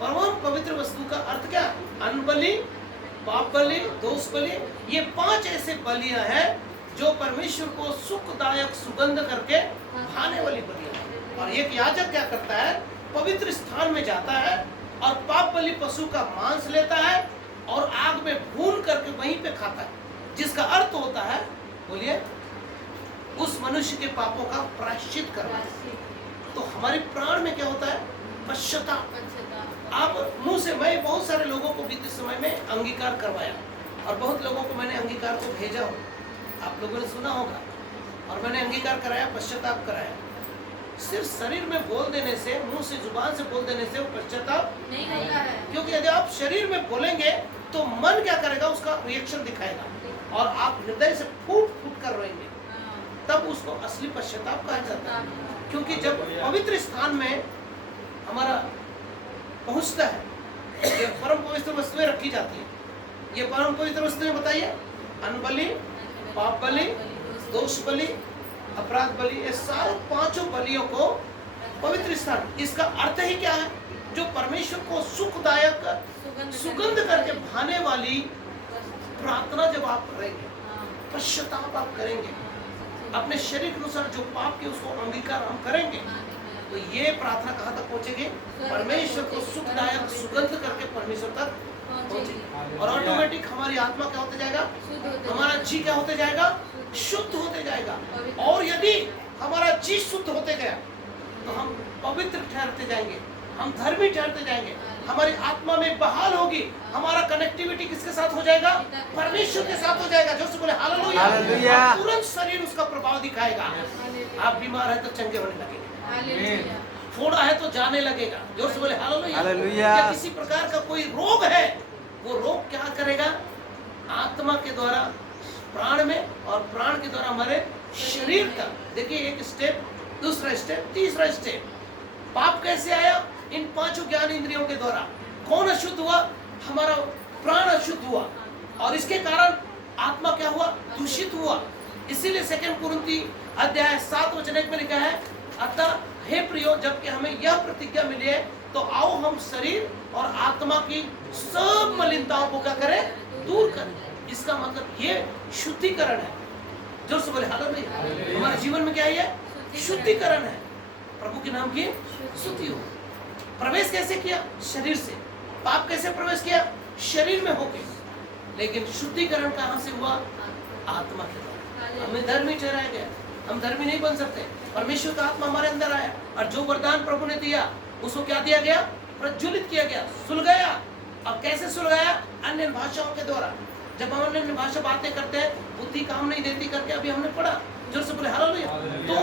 परम पवित्र वस्तु का अर्थ क्या? अन्न बलि, पाप बलि, दोष बलि, ये 5 ऐसे बलियां हैं जो परमेश्वर को सुखदायक सुगंध करके भाने वाली बलियां हैं। और एक याजक क्या करता है? पवित्र स्थान में जाता है और पाप बलि पशु का मांस लेता है और आग में भून करके वहीं पे खाता है, जिसका अर्थ होता है, बोलिए, उस मनुष्य के पापों का प्रायश्चित करना। तो हमारे प्राण में क्या होता है? पश्चाताप। आप मुंह से, मैं बहुत सारे लोगों को बीते समय में अंगीकार करवाया और बहुत लोगों को मैंने अंगीकार को भेजा हो, आप लोगों ने सुना होगा, और मैंने अंगीकार कराया, पश्चाताप कराया। सिर्फ शरीर में बोल देने से, मुंह से, जुबान से बोल देने से वो पश्चाताप नहीं होता है, क्योंकि यदि आप शरीर में बोलेंगे तो मन क्या करेगा? उसका रिएक्शन दिखाएगा और आप हृदय से फूट फूट कर रोएंगे, तब उसको असली पश्चाताप कहा जाता है। क्योंकि जब पवित्र स्थान में हमारा पहुंचता है, ये परम पवित्र वस्तुएं रखी जाती है। ये परम पवित्र वस्तुएं बताइए, अन्न बलि, पाप बलि, दोष बलि, अपराध बलि, ये सारे 5 बलियों को पवित्र स्थान, इसका अर्थ ही क्या है? जो परमेश्वर को सुखदायक सुगंध करके भाने वाली प्रार्थना जब आप करेंगे, पश्चाताप आप करेंगे, अपने शरीर के अनुसार जो पाप के उसको अंगीकार हम करेंगे, तो ये प्रार्थना कहाँ तक पहुँचेगी? परमेश्वर को सुखदायक सुगंध करके परमेश्वर तक पहुँचेगी। और ऑटोमेटिक हमारी आत्मा क्या होते जाएगा? हमारा जी क्या होते जाएगा? शुद्ध होते जाएगा। और यदि हमारा जी शुद्ध होते गया तो हम पवित्र ठहरते जाएंगे, हम धर्मी ठहरते जाएंगे, हमारी आत्मा में बहाल होगी, हमारा कनेक्टिविटी किसके साथ हो जाएगा? परमेश्वर के साथ हो जाएगा। जो से बोले हालेलुया। हालेलुया। तुरंत शरीर उसका प्रभाव दिखाएगा। आप बीमार है तो चंगे होने लगेंगे, फोड़ा है तो जाने लगेगा। जोर से बोले हालेलुया। हालेलुया। या किसी प्रकार का कोई रोग है, वो रोग क्या करेगा? आत्मा के द्वारा प्राण में, और प्राण के द्वारा हमारे शरीर का। देखिए, एक स्टेप, दूसरा स्टेप, तीसरा स्टेप। पाप कैसे आया? इन 5 ज्ञान इंद्रियों के द्वारा। कौन अशुद्ध हुआ? हमारा प्राण अशुद्ध हुआ, और इसके कारण आत्मा क्या हुआ? दूषित हुआ। इसीलिए 2 कुरिन्थी अध्याय 7 वचन 1 में लिखा है, अतः हे प्रियो, जबकि हमें यह प्रतिज्ञा मिली है, तो आओ हम शरीर और आत्मा की सब मलिनताओं को क्या करें? दूर करें। इसका मतलब ये शुद्धिकरण है। जो से बोले हालेलुया। हमारे जीवन में क्या है? ये शुद्धिकरण है। प्रभु के नाम की स्तुति हो। प्रवेश कैसे किया? शरीर से। पाप कैसे प्रवेश किया? शरीर में होके। लेकिन शुद्धिकरण कहाँ से हुआ? आत्मा के द्वारा। हमें धर्मी ठहराया गया। हम धर्मी नहीं बन सकते। परमेश्वर का आत्मा हमारे अंदर आया, और जो वरदान प्रभु ने दिया उसको क्या दिया गया? प्रज्वलित किया गया, सुलगाया। अब कैसे सुलगाया? अन्य भाषाओं के द्वारा। जब हम अन्य भाषा बातें करते हैं, बुद्धि काम नहीं देती करके अभी हमने पढ़ा। जोर से बोले हालेलुया। तो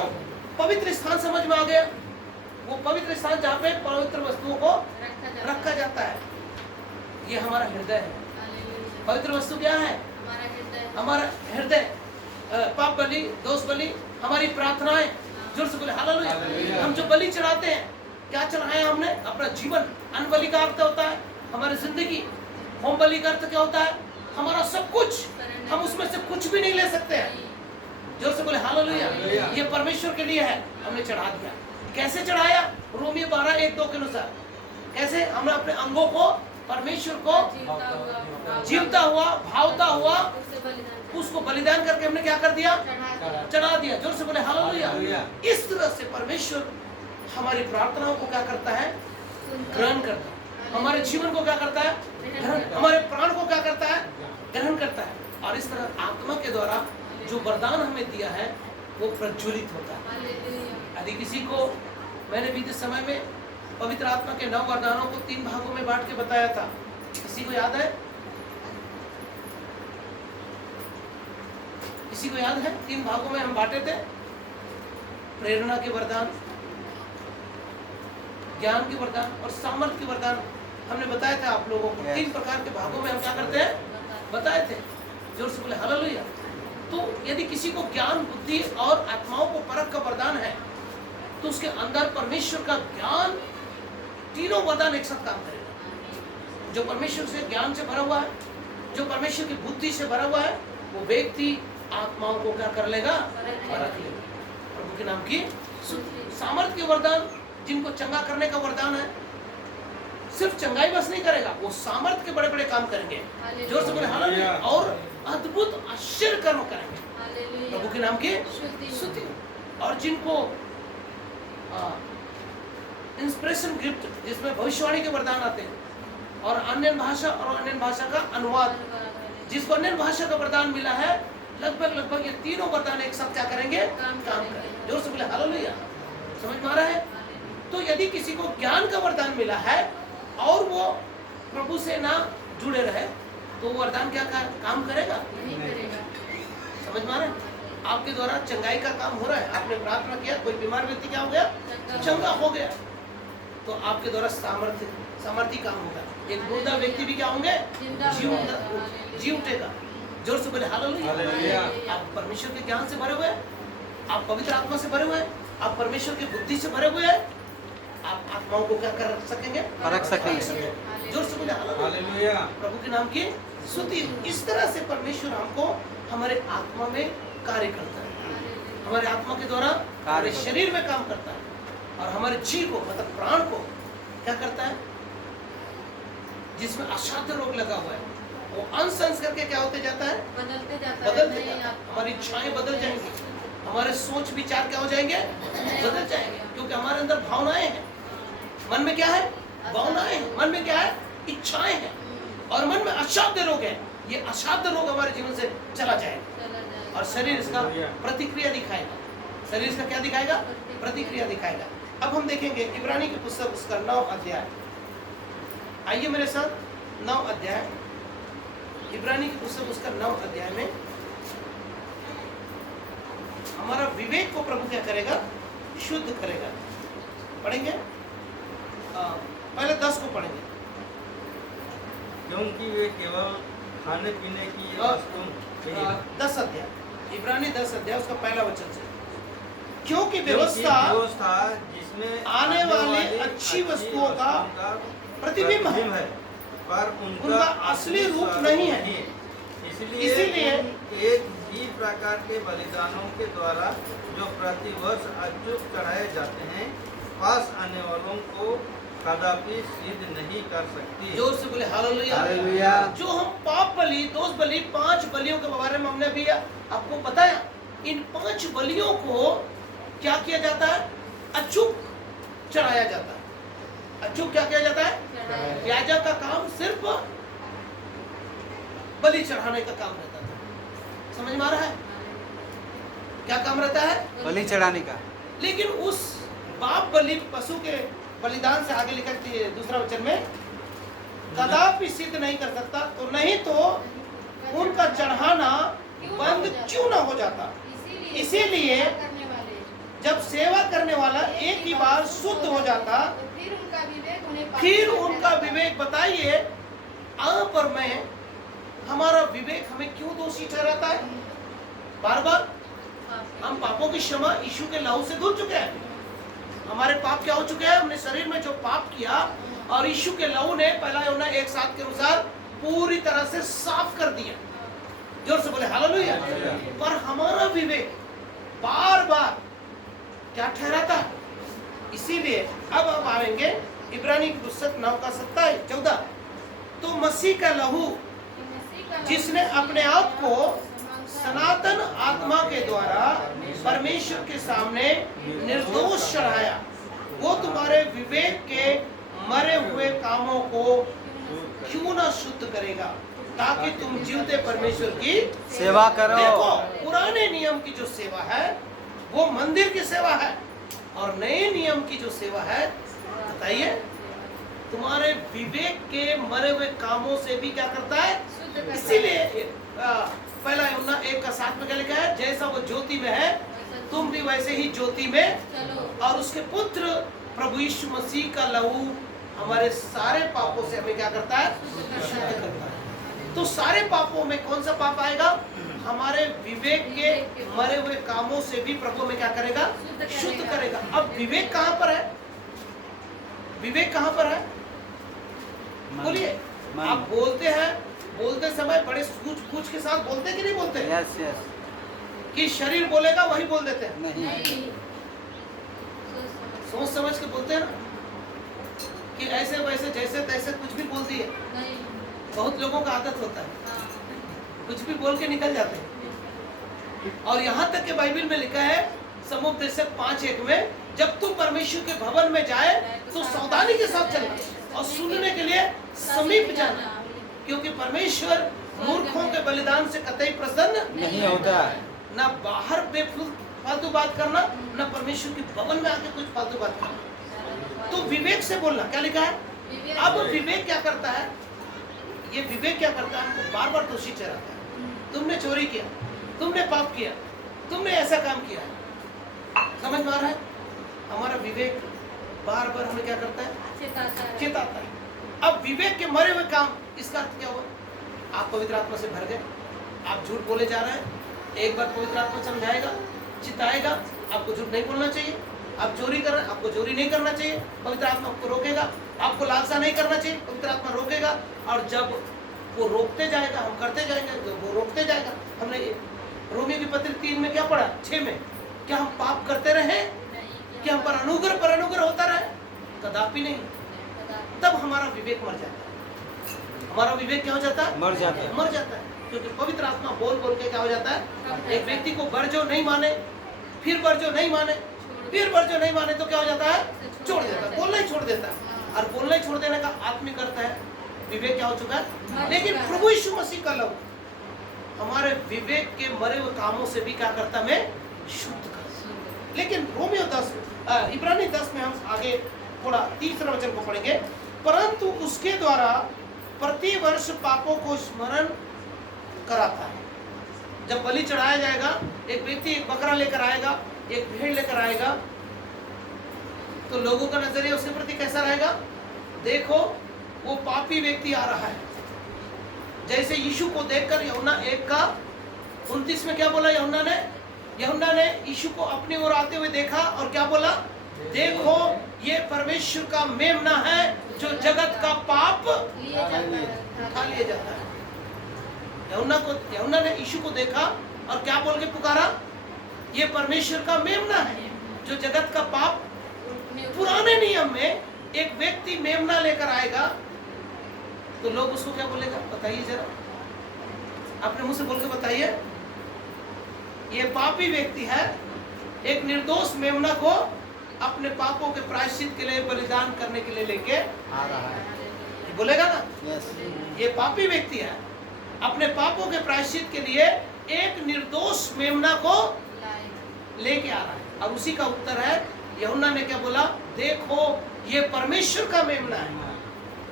पवित्र स्थान समझ में आ गया। वो पवित्र स्थान जहाँ पे पवित्र वस्तुओं को रखा जाता है, ये हमारा हृदय है। पवित्र वस्तु क्या है? हमारा हृदय। पाप बलि, दोष बलि, हमारी प्रार्थनाएं। जोर से बोले हालेलुया। हम जो बलि चढ़ाते हैं, क्या चढ़ाया हमने? अपना जीवन। अन्न बलि का अर्थ होता है हमारी जिंदगी। होम बलि का अर्थ क्या होता है? हमारा सब कुछ। हम उसमें से कुछ भी नहीं ले सकते हैं। जोर से बोले हालेलुया। ये परमेश्वर के लिए है, हमने चढ़ा दिया। कैसे चढ़ाया? रोमियो 12:1-2 के अनुसार। कैसे? हमने अपने अंगों को परमेश्वर को जीवता हुआ, भावता हुआ उसको बलिदान करके हमने क्या कर दिया? चढ़ा दिया। जोर से बोले हालेलुया। इस तरह से परमेश्वर हमारी प्रार्थनाओं को क्या करता है? ग्रहण करता है। हमारे जीवन को क्या करता है? ग्रहण। हमारे प्राण को क्या करता है? ग्रहण करता है। और इस तरह आत्मा के द्वारा जो वरदान हमें दिया है वो प्रज्वलित होता है। यदि किसी को, मैंने बीते समय में पवित्र आत्मा के 9 वरदानों को 3 भागों में बांट के बताया था। किसी को याद है? किसी को याद है? 3 भागों में हम बांटे थे। प्रेरणा के वरदान, ज्ञान के वरदान और सामर्थ्य के वरदान हमने बताया था आप लोगों को। 3 प्रकार के भागों में हम क्या करते हैं? बताए थे। जोर से बोले हालेलुया। तो यदि किसी को ज्ञान, बुद्धि और आत्माओं को परख का वरदान है तो उसके अंदर परमेश्वर का ज्ञान, तीनों वरदान एक साथ काम करेगा। जो परमेश्वर से ज्ञान से भरा हुआ है, जो परमेश्वर की बुद्धि से भरा हुआ है, वो व्यक्ति आत्माओं को क्या कर लेगा? परख लेगा। प्रभु के नाम की सामर्थ्य के वरदान, जिनको चंगा करने का वरदान है, सिर्फ चंगाई बस नहीं करेगा, वो सामर्थ्य के बड़े बड़े काम करेंगे। जोर से बोले हालेलुया। और अद्भुत आश्चर्य कर्म करेंगे। प्रभु के नाम की स्तुति। और जिनको इंस्पिरेशन गिफ्ट, जिसमें भविष्यवाणी के वरदान आते हैं, और अन्य भाषा और अन्य भाषा का अनुवाद, जिसको अन्य भाषा का वरदान मिला है, लगभग ये तीनों वरदान एक साथ क्या करेंगे? काम करेंगे। जोर से बोले हालेलुया। समझ में आ रहा है? तो यदि किसी को ज्ञान का वरदान मिला है और वो प्रभु से ना जुड़े रहे तो वो वरदान क्या काम करेगा? नहीं करेगा। समझ में आ रहा है? आपके द्वारा चंगाई का काम हो रहा है, आपने प्रार्थना किया, कोई बीमार व्यक्ति क्या हो गया? चंगा हो गया, तो आपके द्वारा सामर्थ्य काम होगा। एक मुर्दा व्यक्ति भी क्या होंगे? जी उठेगा। जोर से बोले हालेलुया। आप परमेश्वर के ज्ञान से भरे हुए हैं, आप पवित्र आत्मा से भरे हुए हैं, आप परमेश्वर की बुद्धि से भरे हुए हैं, आप आत्माओं को क्या कर सकेंगे? परख सकेंगे। जोर से बोले हालेलुया। प्रभु के नाम की स्तुति। इस तरह से परमेश्वर हमको हमारे आत्मा में कार्य करता है, हमारे आत्मा के द्वारा हमारे शरीर में काम करता है, और हमारे जीव को, मतलब प्राण को क्या करता है? जिसमें असाध्य रोग लगा हुआ है, वो अंश करके क्या होते जाता है? बदलते जाता है। हमारी इच्छाएं बदल जाएंगी, हमारे सोच विचार क्या हो जाएंगे? बदल जाएंगे। क्योंकि हमारे अंदर भावनाएं हैं। मन में क्या है? भावनाएं हैं। मन में क्या है? इच्छाएं हैं। और मन में असाध्य रोग है। ये असाध्य रोग हमारे जीवन से चला जाएगा और शरीर इसका प्रतिक्रिया दिखाएगा। शरीर इसका क्या दिखाएगा? प्रतिक्रिया दिखाएगा। अब हम देखेंगे इब्रानी की पुस्तक उसका 9 अध्याय। आइए मेरे साथ 9 अध्याय, इब्रानी की पुस्तक उसका 9 अध्याय में हमारा विवेक को प्रभु क्या करेगा? शुद्ध करेगा। पढ़ेंगे, पहले 10 को पढ़ेंगे। क्योंकि वे केवल खाने पीने की वस्तु 10 अध्याय, इब्रानी 10 अध्याय उसका पहला वचन से। क्योंकि व्यवस्था जिसमें आने वाली अच्छी वस्तुओं का प्रतिबिंब है, पर उनका असली रूप नहीं है। इसलिए एक ही प्रकार के बलिदानों के द्वारा जो प्रतिवर्ष अचूक चढ़ाए जाते हैं, पास आने वालों को कदापि सिद्ध नहीं कर सकती। जोर से बोले हालेलुया। जो हम पाप बलि, दोष बलि, 5 बलियों के बारे में हमने भी आपको बताया। इन 5 बलियों को क्या किया जाता है? अचूक चढ़ाया जाता है। अचूक क्या किया जाता है? याजक का काम सिर्फ बलि चढ़ाने का काम रहता था। समझ में आ रहा है? क्या काम रहता है? बलि चढ़ाने का। लेकिन उस पाप बलि, पशु के बलिदान से आगे लिखा है दूसरा वचन में, कदापि सिद्ध नहीं कर सकता, तो नहीं तो उनका चढ़ाना बंद क्यों ना हो जाता। इसीलिए जब सेवा करने वाला एक ही बार शुद्ध हो जाता, फिर उनका विवेक बताइए, पर मैं, हमारा विवेक हमें क्यों दोषी ठहराता है? बार बार हम पापों की क्षमा यीशु के लहू से धुल चुके हैं। हमारे पाप क्या हो चुके हैं? हमने शरीर में जो पाप किया और यीशु के लहू ने पहला यूहन्ना 1:7 के अनुसार पूरी तरह से साफ कर दिया। जोर से बोले हालेलुया। पर हमारा विवेक बार बार क्या ठहराता है। इसीलिए अब हम आएंगे इब्रानी की पुस्तक 9 का 14। तो मसीह का लहू जिसने अपने आप को सनातन आत्मा के द्वारा परमेश्वर के सामने निर्दोष चढ़ाया, वो तुम्हारे विवेक के मरे हुए कामों को क्यों ना शुद्ध करेगा, ताकि तुम जीवते परमेश्वर की सेवा करो। देखो, पुराने नियम की जो सेवा है वो मंदिर की सेवा है, और नए नियम की जो सेवा है, बताइए, तुम्हारे विवेक के मरे हुए कामों से भी क्या करता है। इसीलिए पहला यूहन्ना 1:7 में क्या लिखा है, जैसा वो ज्योति में है तुम भी वैसे ही ज्योति में, और उसके पुत्र प्रभु यीशु मसीह का लहू हमारे सारे पापों से हमें क्या करता है, शुद्ध करता है। तो सारे पापों में कौन सा पाप आएगा, हमारे विवेक के मरे हुए कामों से भी प्रभु में क्या करेगा, शुद्ध करेगा। अब विवेक कहाँ पर है, विवेक कहाँ पर है, बोलिए। आप बोलते हैं, बोलते समय बड़े सूझबूझ के साथ बोलते कि नहीं बोलते। Yes yes. कि शरीर बोलेगा वही बोल देते हैं, नहीं, सोच समझ के बोलते हैं ना, कि ऐसे वैसे जैसे तैसे कुछ भी बोल दिए। बहुत लोगों का आदत होता है, कुछ भी बोल के निकल जाते हैं। और यहाँ तक कि बाइबल में लिखा है समुपदेशक 5:1 में, जब तुम परमेश्वर के भवन में जाए तो सावधानी के साथ चलना और सुनने के लिए समीप जाना, क्योंकि परमेश्वर मूर्खों के बलिदान से कतई प्रसन्न नहीं होता। ना बाहर फालतू बात करना, ना परमेश्वर के भवन में आके कुछ फालतू बात करना। तो विवेक से बोलना, क्या लिखा है। अब विवेक क्या करता है, ये विवेक क्या करता है, हमको बार बार दोषी ठहराता है। तुमने चोरी किया, तुमने पाप किया, तुमने ऐसा काम किया है, समझ में आ रहा है। हमारा विवेक बार बार हमें क्या करता है, चेताता है। अब विवेक के मरे हुए काम, इसका अर्थ क्या हुआ, आप पवित्र आत्मा से भर गए, आप झूठ बोले जा रहे हैं, एक बार पवित्र आत्मा समझाएगा, चिताएगा, आपको झूठ नहीं बोलना चाहिए। आप चोरी कर रहे हैं, आपको चोरी नहीं करना चाहिए, पवित्र आत्मा आपको रोकेगा। आपको लालसा नहीं करना चाहिए, पवित्र आत्मा रोकेगा। और जब वो रोकते जाएगा, हम करते जाएंगे, तो वो रोकते जाएगा। हमने रोमियो की पत्री 3 में क्या पढ़ा, 6 में, क्या हम पाप करते रहे, कि हम पर अनुग्रह होता रहे, कदापि नहीं। तब हमारा विवेक मर जाता है। हमारा विवेक क्या हो जाता है, मर जाता है। मर जाता है, क्योंकि पवित्र आत्मा बोल बोल के क्या हो जाता है, एक व्यक्ति को बरजो नहीं माने, फिर बरजो नहीं माने, फिर बरजो नहीं माने, तो क्या हो जाता है, छोड़ देता है, बोलना ही छोड़ देता है। और बोलना ही छोड़ देने का आत्मिक अर्थ है विवेक क्या हो चुका है। लेकिन प्रभु यीशु मसीह का लहू हमारे विवेक के मरे हुए कामों से भी क्या करता है, शुद्ध करता। लेकिन रोमियो 10 इब्रानी 10 में हम आगे थोड़ा 3रा वचन को पढ़ेंगे, परंतु उसके द्वारा प्रति वर्ष पापों को स्मरण कराता है। जब बलि चढ़ाया जाएगा, एक व्यक्ति एक बकरा लेकर आएगा, एक भेड़ लेकर आएगा, तो लोगों का नजरिया उसके प्रति कैसा रहेगा, देखो वो पापी व्यक्ति आ रहा है। जैसे यीशु को देखकर यूहन्ना 1:29 में क्या बोला यूहन्ना ने यीशु को अपनी ओर आते हुए देखा और क्या बोला, देखो ये परमेश्वर का मेमना है जो जगत का पाप उठा लिया जाता है। यूहन्ना ने यीशु को देखा और क्या बोल के पुकारा, ये परमेश्वर का मेमना है जो जगत का पाप। पुराने नियम में एक व्यक्ति मेमना लेकर आएगा तो लोग उसको क्या बोलेगा, बताइए जरा, अपने मुंह से बोल के बताइए। ये पापी व्यक्ति है, एक निर्दोष मेमना को अपने पापों के प्रायश्चित के लिए बलिदान करने के लिए लेके आ रहा है, बोलेगा ना। यस। ये पापी व्यक्ति है, अपने पापों के प्रायश्चित के लिए एक निर्दोष मेमना को लेके आ रहा है। अब उसी का उत्तर है, यूहन्ना ने क्या बोला, देखो ये परमेश्वर का मेमना है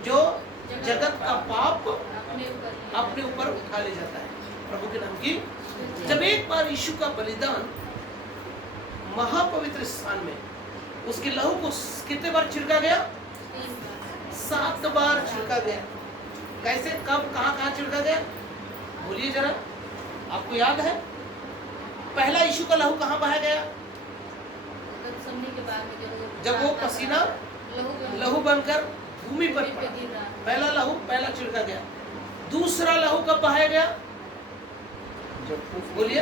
जो जगत का पाप अपने ऊपर उठा ले जाता है। प्रभु के नाम की। जब एक बार यीशु का बलिदान महापवित्र स्थान में उसके लहू को कितने बार छिड़का गया, 7 बार छिड़का गया। कैसे, कब, कहाँ छिड़का गया, बोलिए जरा, आपको याद है। पहला यीशु का लहू कहाँ बहाया गया, जब वो पसीना लहू बनकर भूमि पर पड़ा, पहला लहू पहला छिड़का गया। दूसरा लहू कब बहाया गया, बोलिए,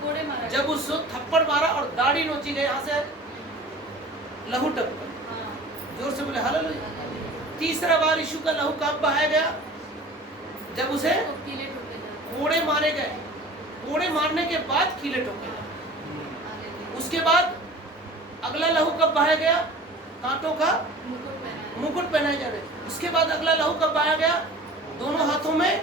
कोड़े मारा जब उसको थप्पड़ मारा और दाढ़ी नोची गई, यहाँ से लहू टपका। हाँ, जोर से बोले हालेलुया। तीसरा बार यीशु का लहू कब बहाया गया? जब उसे तो कीले ठोके जाते। कोड़े मारे गए। कोड़े मारने के बाद कीले ठोके गए। हालेलुया। उसके बाद अगला लहू कब बहाया गया? कांटों का मुकुट पहनाया। मुकुट पहनाए जाने। उसके बाद अगला लहू कब बहाया गया? दोनों हाथों में।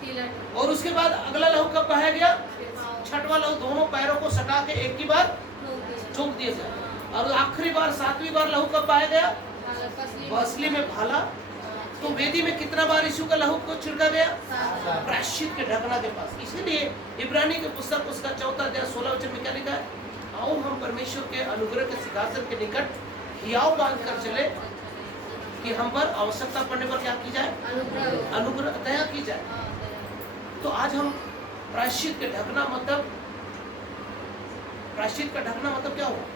कीला ठोके। और उसके बाद अगला लहू कब बहाया गया? पाँव छठवां लहू दोनों पैरों को सटा के एक ही बार ठोक दिया। ठोक दिए गए। और आखिरी बार सातवीं बार लहू कब बहाया गया? हाँ, पसली में। बसली में भाला। हाँ, तो वेदी में कितना बार यीशु का लहू को छिड़का गया? 7 बार। प्रायश्चित के ढकना के पास। इसीलिए इब्रानी के पुस्तक उसका 4 अध्याय 16 वचन में क्या लिखा है? आओ हम परमेश्वर के अनुग्रह के सिंहासन के निकट हियाव बांध कर चले कि हम पर आवश्यकता पड़ने पर क्या की जाए? अनुग्रह। अनुग्रह दया की जाए। हाँ, दया। तो आज हम प्रायश्चित के ढकना मतलब, प्रायश्चित का ढकना मतलब क्या हुआ?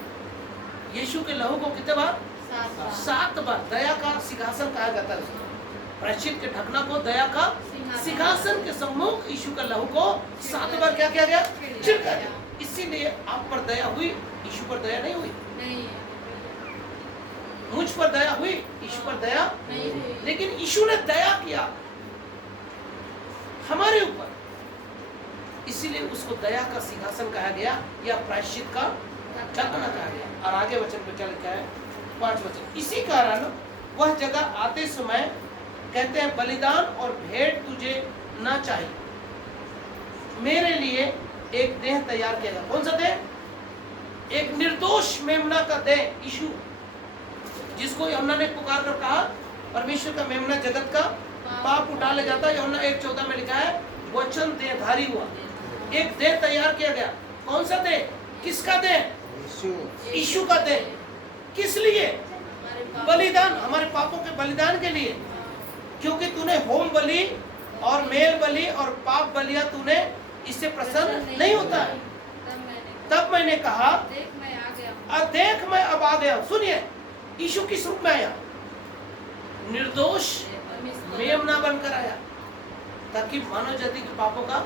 यीशु के लहू को कितने बार? 7 बार। 7 बार। दया का सिंहासन कहा जाता है उसको। प्रायश्चित के ढकना को दया का सिंहासन के सम्मुख यीशु का लहू को 7 बार क्या किया गया? छिड़का गया। इसीलिए आप पर दया हुई, यीशु पर दया नहीं हुई। नहीं है। मुझ पर दया हुई, यीशु पर दया नहीं हुई। लेकिन यीशु ने दया किया हमारे ऊपर, इसीलिए उसको दया का सिंहासन कहा गया या प्रायश्चित का ढकना कहा गया। और आगे वचन पे क्या लिखा है? 5 वचन। इसी कारण वह जगह आते समय कहते हैं बलिदान और भेंट तुझे ना चाहिए, मेरे लिए एक देह तैयार किया गया। कौन सा देह? एक निर्दोष मेमना का देह। यीशु जिसको यूहन्ना ने पुकार कर कहा परमेश्वर का मेमना जगत का पाप उठा ले जाता है। यूहन्ना 1:14 में लिखा है वचन देहधारी हुआ। एक देह तैयार किया गया। कौन सा देह? किसका देह? यीशु का देह। किस लिए? हमारे पाप। बलिदान, हमारे पापों के बलिदान के लिए। क्योंकि तूने होम बलि और मेल बलि और पाप बलियां तूने इससे प्रसन्न नहीं होता है। तब मैंने कहा देख मैं आ गया हूँ। अब देख मैं अब आ गया हूं। सुनिए, यीशु किस रूप में आया? निर्दोष मेमना बनकर आया ताकि मानव जाति के पापों का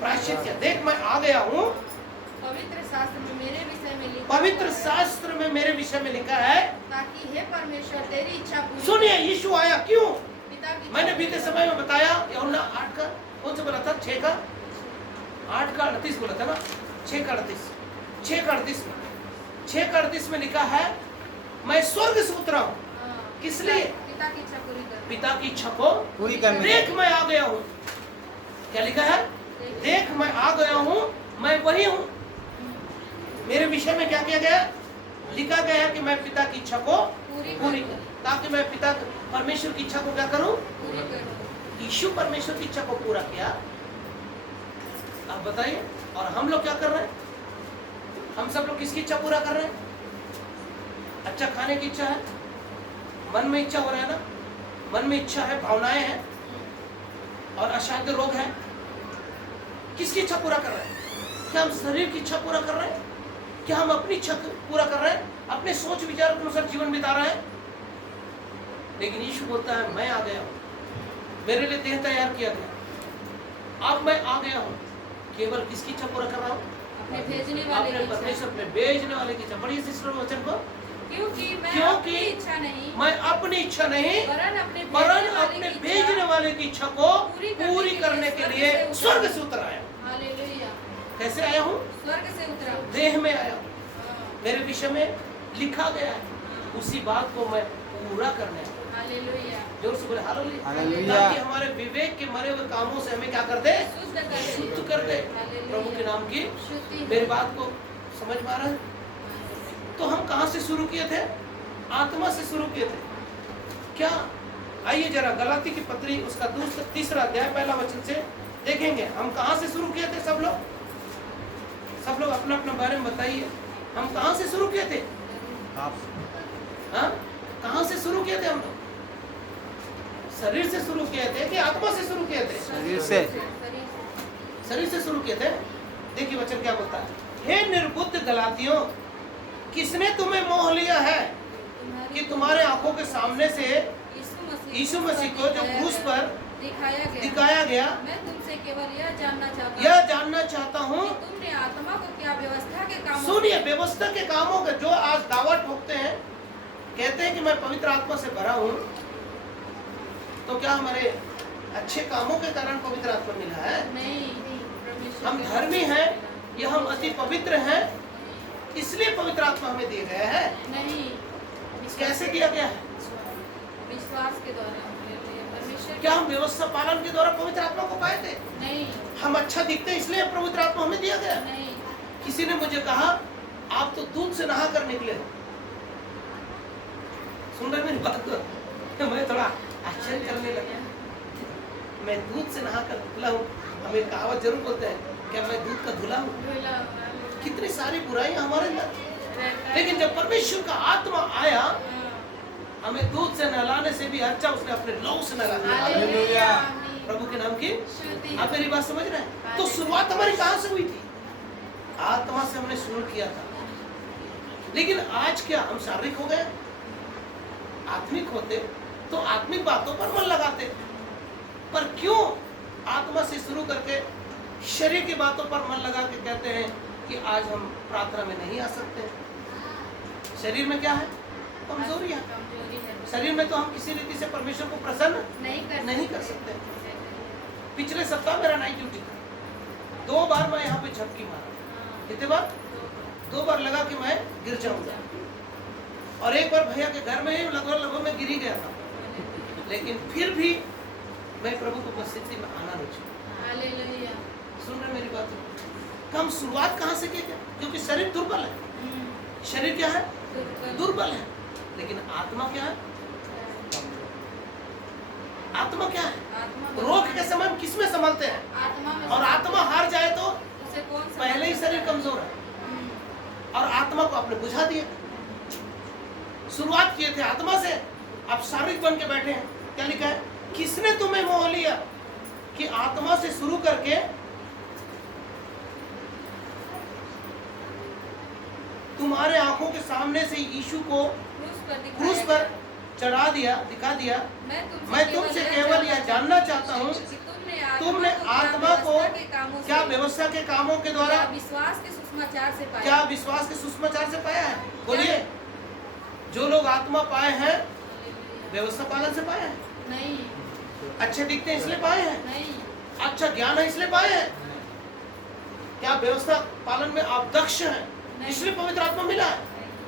प्रायश्चित किया। देख मैं आ गया हूं। पवित्र शास्त्र में मेरे विषय में लिखा पवित्र हुआ है, शास्त्र में मेरे विषय में लिखा है। ताकि हे परमेश्वर तेरी इच्छा पूरी सुनिए, हो। यीशु आया क्यों? पिता की मैंने इच्छा बीते पूरी समय में बताया। यूहन्ना 8 का कौन सा बोला था? 6 का 8 का 38 बोला था ना? 6 का 38 में 6 का 38 में लिखा है मैं स्वर्ग से उतरा हूँ। हाँ, किस लिए? पिता की इच्छा पूरी कर। पिता की इच्छा को पूरी करने देख मैं आ गया हूँ। क्या लिखा है? देख मैं आ गया हूँ, मैं वही हूँ। मेरे विषय में क्या किया गया? लिखा गया है कि मैं पिता की इच्छा को पूरी करूं, ताकि मैं पिता परमेश्वर की इच्छा को क्या करूं? पूरी करो। यीशु परमेश्वर की इच्छा को पूरा किया। अब बताइए, और हम लोग क्या कर रहे हैं? हम सब लोग किसकी इच्छा पूरा कर रहे हैं? अच्छा खाने की इच्छा है, मन में इच्छा हो रहा है ना? मन में इच्छा है, भावनाएं हैं और अशांत रोग है। किसकी इच्छा पूरा कर रहे हैं? क्या हम शरीर की इच्छा पूरा कर रहे हैं? क्या हम अपनी इच्छा पूरा कर रहे हैं? अपने सोच विचार के अनुसार जीवन बिता रहे हैं? लेकिन यीशु बोलता है मैं आ गया हूं, मेरे लिए देह तैयार किया गया। अब मैं आ गया हूं, केवल किसकी इच्छा पूरा कर रहा हूं? अपने भेजने वाले अपने की इच्छा। परमेश्वर, अपने भेजने वाले की इच्छा। पढ़िए सिस्टर वचन को। क्योंकि मैं क्योंकि अपनी इच्छा नहीं मैं अपनी इच्छा नहीं वरन अपने अपने भेजने वाले की इच्छा को पूरी करने के लिए स्वर्ग से उतर आया। हालेलुया। कैसे आया हूँ? स्वर्ग से उतरा। देह में आया हूँ। हाँ, मेरे विषय में लिखा गया है, उसी बात को मैं पूरा करने आया। हालेलुया। जोर से बोले हालेलुया। हालेलुया। ताकि हमारे विवेक के मरे हुए कामों से हमें क्या कर दे? शुद्ध कर दे। शुद्ध कर दे। हालेलुया। प्रभु के नाम की शुद्धि। मेरी बात को समझ पा रहे हैं? तो हम कहाँ से शुरू किए थे? आत्मा से शुरू किए थे। क्या? आइए जरा गलाती की पत्री उसका 3रा अध्याय 1 वचन से देखेंगे। हम कहाँ से शुरू किए थे? सब लोग अपना अपना बारे में बताइए। हम कहाँ से शुरू किए थे? आप हाँ, कहाँ से शुरू किए थे हम लोग? शरीर से शुरू किए थे कि आत्मा से शुरू किए थे? शरीर से। शरीर से शुरू किए थे। देखिए वचन क्या बोलता है। हे निर्बुद्ध गलातियों, किसने तुम्हें मोह लिया है कि तुम्हारे आंखों के सामने से यीशु मसीह को जो क्रूस पर दिखाया दिखाया गया, मैं तुमसे केवल यह जानना चाहता हूँ हूँ, कि तुमने आत्मा को क्या व्यवस्था के कामों सुनिए, व्यवस्था के कामों का जो आज दावा ठोकते हैं, कहते हैं कि मैं पवित्र आत्मा से भरा हूँ, तो क्या हमारे अच्छे कामों के कारण पवित्र आत्मा मिला है? नहीं, परमेश्वर हम के- धर्मी हैं या हम अति पवित्र हैं, इसलिए पवित्र आत्मा हमें दिया गया है? नहीं, कैसे दिया गया है? विश्वास के द्वारा परमेश्वर क्या हम व्यवस्था पालन के द्वारा पवित्र आत्मा को पाए थे? नहीं, हम अच्छा दिखते हैं इसलिए पवित्र आत्मा हमें दिया गया? नहीं, किसी ने मुझे कहा आप तो दूध से नहा कर निकले हो। सुन रहे मेरी बात को? मैं थोड़ा आश्चर्य करने लगा। मैं दूध से नहा कर निकला हूँ। हम एक कहावत जरूर बोलते हैं, क्या मैं दूध का धुला हूँ? धुला, कितनी सारी बुराइयां हमारे अंदर, रहता है। लेकिन जब परमेश्वर का आत्मा आया, हाँ, हमें दूध से नहलाने से भी अच्छा उसने अपने लहू से नहला दिया। हालेलुया, आमीन। प्रभु के नाम की श्रुति। आप मेरी बात समझ रहे हैं? तो हालेलुया। शुरुआत हमारी कहाँ से हुई थी? आत्मा से हमने शुरू किया था। लेकिन आज क्या हम शारीरिक हो गए? आत्मिक होते तो आत्मिक बातों पर मन लगाते, पर क्यों आत्मा से शुरू करके शरीर की बातों पर मन लगा के कहते हैं कि आज हम प्रार्थना में नहीं आ सकते? शरीर में क्या है? कमजोरी है। कमजोरी है। शरीर में तो हम किसी रीति से परमेश्वर को प्रसन्न नहीं कर सकते। पिछले सप्ताह मेरा नाइट ड्यूटी था। 2 बार मैं यहाँ पे झपकी मारा। कितने बार? 2 बार लगा कि मैं गिर जाऊंगा, और एक बार भैया के घर में ही लगभग मैं गिर ही गया था। लेकिन फिर भी मैं प्रभु को उपस्थिति में आना नहीं चाहता। हालेलुया। सुन रहे मेरी बात? हम शुरुआत कहाँ से की? क्योंकि शरीर दुर्बल है। शरीर क्या है? दुर्बल है। लेकिन आत्मा क्या है? आत्मा क्या है? आत्मा रोग के समय हम किस में संभलते हैं? आत्मा में और आत्मा हार जाए तो उसे कौन सा पहले ही शरीर कमजोर है, और आत्मा को आपने बुझा दिया। शुरुआत किए थे आत्मा से, आप शारीरिक बन के बैठे हैं। क्या लिखा है? किसने तुम्हें मोह लिया कि आत्मा से शुरू करके तुम्हारे आंखों के सामने से यीशु को क्रूस पर चढ़ा दिया, दिखा दिया। मैं तुमसे केवल यह जानना चाहता हूँ, तुमने आत्मा को क्या व्यवस्था के कामों के द्वारा, विश्वास के सुसमाचार से पाया? क्या विश्वास के सुसमाचार से पाया है? बोलिए, जो लोग आत्मा पाए हैं व्यवस्था पालन से पाए हैं? नहीं, अच्छे दिखते हैं इसलिए पाए हैं? नहीं, अच्छा ज्ञान है इसलिए पाए हैं? क्या व्यवस्था पालन में आप दक्ष हैं इसलिए पवित्र आत्मा मिला है?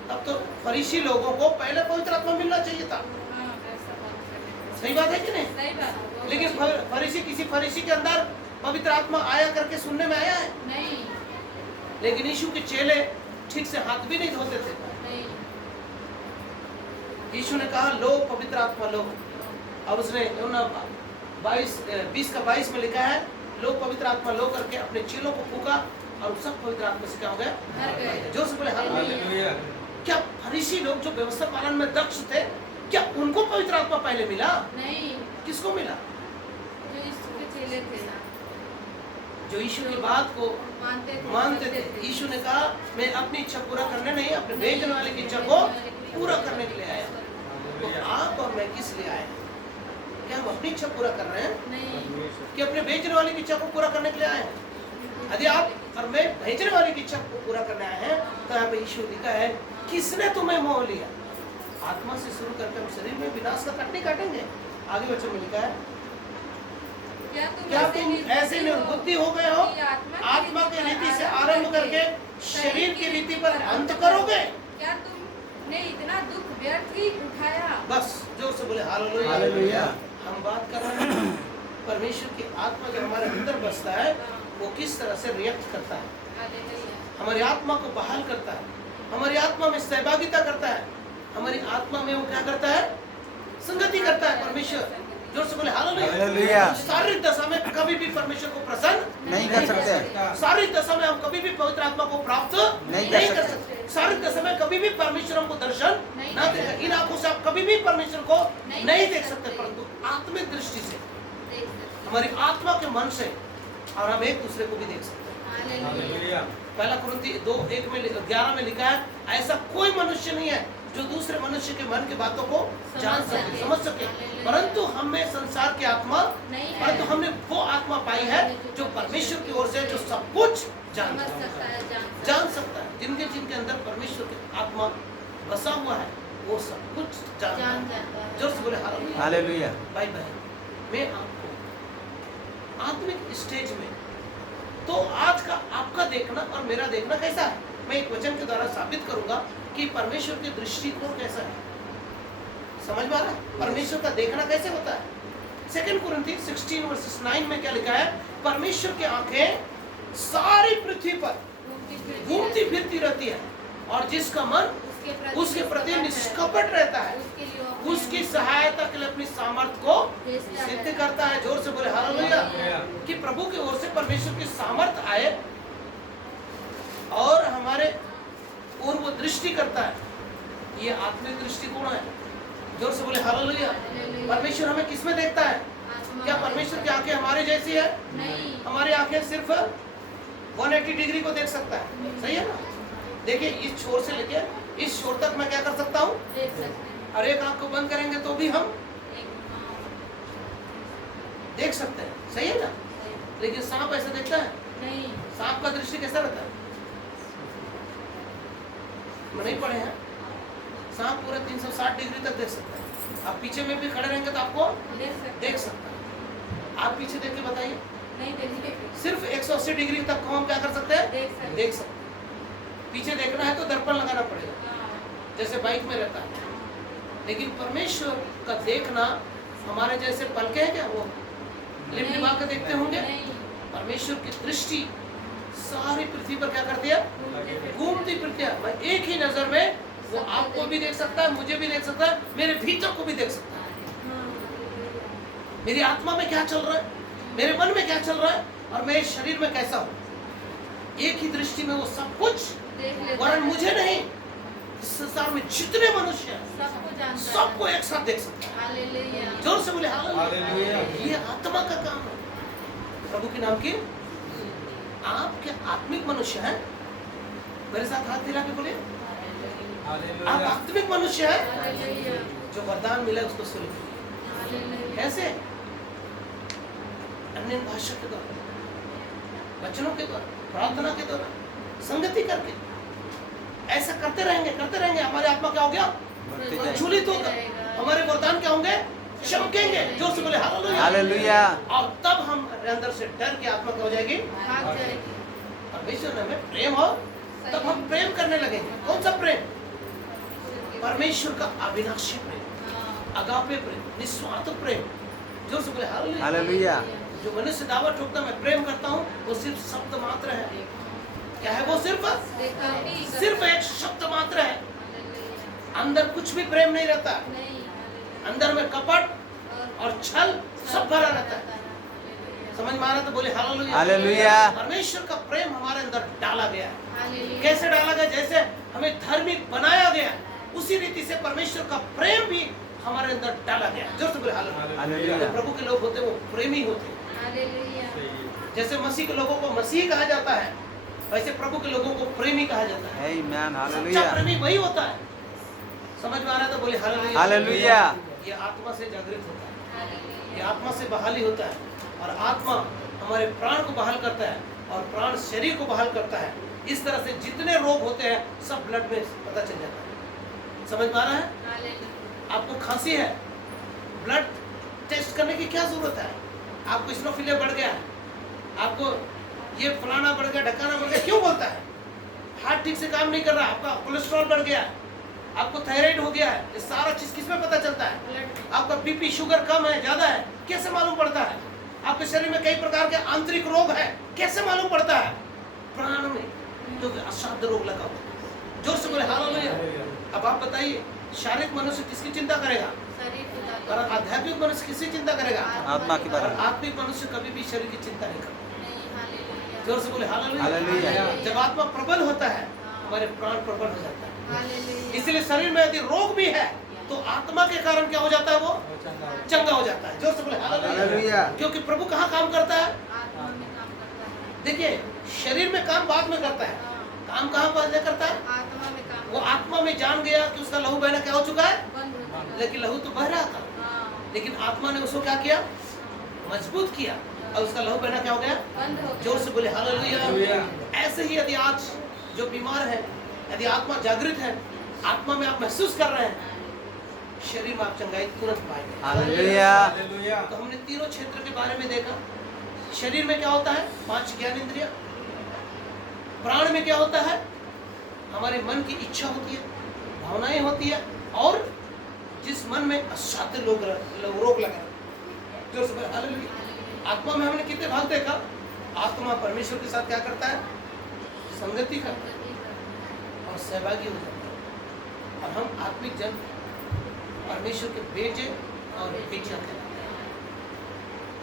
तब तो फरीसी लोगों को पहले पवित्र आत्मा मिलना चाहिए था। हाँ, वैसा बात करने। सही बात है कि नहीं? सही बात। लेकिन फरीसी, किसी फरीसी के अंदर पवित्र आत्मा आया करके सुनने में आया है? नहीं, लेकिन यीशु के चेले ठीक से हाथ भी नहीं धोते थे। नहीं, यीशु ने कहा लो पवित्र आत्मा लो। अब उसने 20:22 में लिखा है, लो पवित्र आत्मा लो करके अपने चेलों को फूका, और सब पवित्र आत्मा से क्या हो गया? भर गए। जोर से बोले हालेलुया। हालेलुया। क्या फरीसी लोग जो व्यवस्था पालन में दक्ष थे, क्या उनको पवित्र आत्मा पहले मिला? नहीं, किसको मिला? जो यीशु के चेले थे ना, जो यीशु की बात को मानते थे। करते यीशु ने कहा मैं अपनी इच्छा पूरा करने नहीं, अपने भेजने वाले की इच्छा को पूरा करने के लिए आया। तो आप और मैं किस लिए आए? क्या हम अपनी इच्छा पूरा कर रहे हैं नहीं, कि अपने भेजने वाले की इच्छा को पूरा करने के लिए आए हैं? यदि आप और मैं भेजने वाले की इच्छा को पूरा करने आए हैं, तो यहाँ पे यीशु लिखा है किसने तुम्हें मोह लिया? आत्मा से शुरू करके हम शरीर में विनाश का कटनी काटेंगे। आगे वचन में लिखा है, क्या तुम ऐसे निर्बुद्धि हो गए हो? आत्मा की रीति से आरंभ करके शरीर की रीति पर अंत करोगे? क्या तुमने इतना दुख व्यर्थ ही उठाया? बस जोर से बोले हालेलुया। हालेलुया। हम बात कर रहे हैं परमेश्वर की आत्मा जब हमारे अंदर बसता है, वो किस तरह से रिएक्ट करता है, हालेलुया। हमारी आत्मा को बहाल करता है, हमारी आत्मा में सहभागिता करता है, हमारी आत्मा में वो क्या करता है? संगति करता है परमेश्वर। जोर से बोले हालेलुया। हालेलुया। शारीरिक दशा में कभी भी परमेश्वर को प्रसन्न नहीं कर सकते। शारीरिक दशा में हम कभी भी पवित्र आत्मा को प्राप्त नहीं नहीं कर कर सकते। शारीरिक दशा में कभी भी परमेश्वर हमको दर्शन नहीं ना देगा। इन आंखों से आप कभी भी परमेश्वर को नहीं नहीं देख देख सकते, सकते। परंतु आत्मिक दृष्टि से, देख सकते। हमारी आत्मा के मन से, और हम एक दूसरे को भी देख सकते हैं। हालेलुया। पहला कुरिन्थी 2:11 में लिखा है, ऐसा कोई मनुष्य नहीं है जो दूसरे मनुष्य के मन की बातों को जान सके, सके। समझ सके। परंतु हमें संसार की आत्मा, नहीं है। परंतु हमने वो आत्मा पाई है जो परमेश्वर की ओर से, जो सब कुछ जान समझ सकता सकता है, है, जान सकता है। जिनके अंदर परमेश्वर की आत्मा बसा हुआ है वो सब कुछ जानता जान है। जाता है। जोर से बोले हालेलुया। हालेलुया। भाई बहन, मैं आपको आत्मिक स्टेज में तो आज का आपका देखना और मेरा देखना कैसा है, मैं एक वचन के द्वारा साबित करूंगा कि परमेश्वर की दृष्टिकोण कैसा है। समझ में आ रहा है परमेश्वर का देखना कैसे होता है। 2 कुरिन्थी 16:9 में क्या लिखा है, परमेश्वर की आंखें सारी पृथ्वी पर घूमती फिरती रहती है और जिसका मन उसके प्रति निष्कपट रहता है उसकी सहायता के लिए अपनी सामर्थ को सिद्ध करता है। जोर से बोले हालेलुया। कि प्रभु की ओर से परमेश्वर की सामर्थ आए और हमारे ओर वो दृष्टि करता है, ये आत्मिक दृष्टिकोण है। जोर से बोले हालेलुया। परमेश्वर हमें किसमें देखता है? क्या परमेश्वर की आंखें हमारे जैसी है? नहीं। हमारी आंखें सिर्फ 180 डिग्री को देख सकता है, सही है ना। देखिए इस छोर से लेके इस छोर तक मैं क्या कर सकता हूँ, देख सकते हैं। और एक आंख को बंद करेंगे तो भी हम हाँ, देख सकते हैं, सही है ना। लेकिन सांप ऐसे देखता है? नहीं। सांप का दृष्टि कैसा रहता है? हम नहीं पढ़े हैं। सांप पूरा 360 डिग्री तक देख सकता है। आप पीछे में भी खड़े रहेंगे तो आपको देख सकता है। आप पीछे देख के बताइए, नहीं देखिए। सिर्फ 180 डिग्री तक को हम क्या कर सकते हैं? देख सकते हैं। पीछे देखना है तो दर्पण लगाना पड़ेगा, हाँ, जैसे बाइक में रहता है। लेकिन परमेश्वर का देखना हमारे जैसे पलके हैं क्या? वो लिप नहीं। निभा के देखते होंगे। नहीं। परमेश्वर की दृष्टि सारी पृथ्वी पर क्या करती है? घूमती फिरती है। मैं एक ही नजर में वो आपको भी देख सकता है, मुझे भी देख सकता है, मेरे भीतर को भी देख सकता है। मेरी आत्मा में क्या चल रहा है, मेरे मन में क्या चल रहा है और मेरे शरीर में कैसा हो, एक ही दृष्टि में वो सब कुछ, देख लेता वरन है। मुझे नहीं, इस संसार में जितने मनुष्य हैं सबको जानता है। सबको एक साथ देख सकता है। हालेलुया। जोर से बोले हालेलुया। हालेलुया। ये आत्मा का काम है। प्रभु के नाम की आप क्या आत्मिक मनुष्य हैं? मेरे साथ हाथ मिला के बोलिए, आप आत्मिक मनुष्य हैं। हालेलुया। जो वरदान मिला उसको सुनिए। हालेलुया। कैसे? अन्य भाषा के द्वारा, वचनों के द्वारा, प्रार्थना के द्वारा, संगति करके ऐसा करते रहेंगे। हमारी आत्मा क्या हो गया? प्रज्वलित होगा। हमारे वरदान क्या होंगे? चमकेंगे। जोर से बोले हालेलुया। हालेलुया। और तब हम अंदर से डर की आत्मा क्या हो जाएगी? भाग जाएगी। परमेश्वर ने हमें प्रेम हो, तब हम प्रेम करने लगेंगे। कौन सा प्रेम? परमेश्वर का अविनाशी प्रेम, हाँ। अगापे प्रेम, निस्वार्थ प्रेम। जोर से बोले हालेलुया। हालेलुया। जो मनुष्य दावा ठोकता मैं प्रेम करता हूँ, वो सिर्फ शब्द मात्र है। क्या है वो? सिर्फ एक शब्द मात्र है। अंदर कुछ भी प्रेम नहीं रहता। अंदर में कपट और छल सब भरा रहता है। समझ में आ रहा? तो बोले हालेलुया। हालेलुया। परमेश्वर का प्रेम हमारे अंदर डाला गया है। हालेलुया। कैसे डाला गया? जैसे हमें धार्मिक बनाया गया, उसी रीति से परमेश्वर का प्रेम भी हमारे अंदर डाला गया। जोर से बोले हालेलुया। हालेलुया। जो प्रभु के लोग होते हैं वो प्रेमी होते हैं। हालेलुया। जैसे मसीह के लोगों को मसीह कहा जाता है, वैसे प्रभु के लोगों को प्रेमी कहा जाता है। आमीन। सच्चा हालेलुया। प्रेमी वही होता है। समझ में आ रहा है? तो बोले हालेलुया। हालेलुया। ये आत्मा से जागृत होता है, हालेलुया। ये आत्मा से बहाली होता है। और आत्मा हमारे प्राण को बहाल करता है और प्राण शरीर को बहाल करता है। इस तरह से जितने रोग होते हैं सब ब्लड में पता चल जाता है। समझ में आ रहा है? हालेलुया। आपको खांसी है, ब्लड टेस्ट करने की क्या जरूरत है? आपको इस्नोफिलिया बढ़ गया है, आपको ये फलाना बढ़ गया, ढकाना बढ़ गया, क्यों बोलता है? हार्ट ठीक से काम नहीं कर रहा, आपका कोलेस्ट्रॉल बढ़ गया है, आपको थायराइड हो गया है। ये सारा चीज किस में पता चलता है? ब्लड। आपका बीपी शुगर कम है, ज्यादा है, कैसे मालूम पड़ता है? आपके शरीर में कई प्रकार के आंतरिक रोग है, कैसे मालूम पड़ता है? प्राण में जो असाध्य रोग लगा हुआ। जोर से बोले हालेलुया। अब आप बताइए, शारीरिक मनुष्य किसकी चिंता करेगा? शरीर की ताकत। और आध्यात्मिक मनुष्य किसकी चिंता करेगा? आत्मा की बात। और आत्मिक मनुष्य कभी भी शरीर की चिंता नहीं करता। नहीं। हालेलुया। जोर से बोले हालेलुया। हालेलुया। जब आत्मा प्रबल होता है, हमारे प्राण प्रबल हो जाता है। हालेलुया। इसलिए शरीर में यदि रोग भी है तो आत्मा के कारण क्या हो जाता है? वो चंगा हो जाता है। जोर से बोले हालेलुया। हालेलुया। क्योंकि प्रभु कहाँ काम करता है? आत्मा में काम करता है। देखिए, शरीर में काम बाद में करता है, काम कहाँ पहले करता है? आत्मा में काम वो आत्मा में जान गया कि उसका लहू बहना क्या हो चुका है, बंद हो चुका है। लेकिन लहू तो बह रहा था, हाँ, लेकिन आत्मा ने उसको क्या किया, मजबूत किया और उसका लहू बहना क्या हो गया, बंद हो गया। जोर से बोले हालेलुया। हालेलुया। ऐसे ही यदि आज जो बीमार है, यदि आत्मा जागृत है, आत्मा में आप महसूस कर रहे हैं, शरीर में आप चंगाई तुरंत पाएंगे। हालेलुया। हालेलुया। तो हमने तीनों क्षेत्र के बारे में देखा। शरीर में क्या होता है, 5 ज्ञान इंद्रिया। प्राण में क्या होता है, हमारे मन की इच्छा होती है, भावनाएं होती है, और जिस मन में असाध्य रोग लगा, जो सब हालेलुया। आत्मा में हमने कितने भाग देखा, आत्मा परमेश्वर के साथ क्या करता है, संगति करता है और सहभागी हो जाता है, और हम आत्मिक जन परमेश्वर के बेटे और बेटियां कहलाते हैं।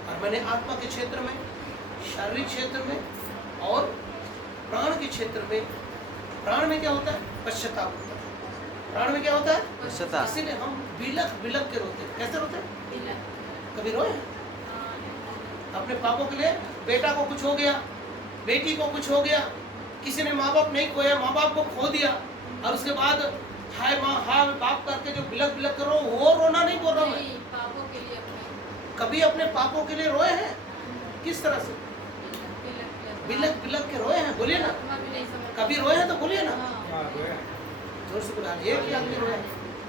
और मैंने आत्मा के क्षेत्र में, शारीरिक क्षेत्र में और प्राण के क्षेत्र में, प्राण में क्या होता है, पश्चाताप होता है। प्राण में क्या होता है, पश्चाताप। इसीलिए हम बिलक बिलक के रोते हैं। कैसे रोते हैं, कभी रोए हैं? अपने पापों के लिए, बेटा को कुछ हो गया, बेटी को कुछ हो गया, किसी ने माँ बाप नहीं खोया, माँ बाप को खो दिया, और उसके बाद हाय माँ हाय बाप करके जो बिलक बिलक करो, वो रोना नहीं बोल रहा मैं। नहीं, पापों के लिए अपने कभी अपने पापों के लिए रोए हैं? किस तरह से बिलक बिलक के रोए हैं, बोलिए ना। आत्मा भी नहीं समझ कभी रोए हैं तो बोलिए ना, हाँ, हाँ, रोया। जोर से बोला, एक ही आदमी रोया।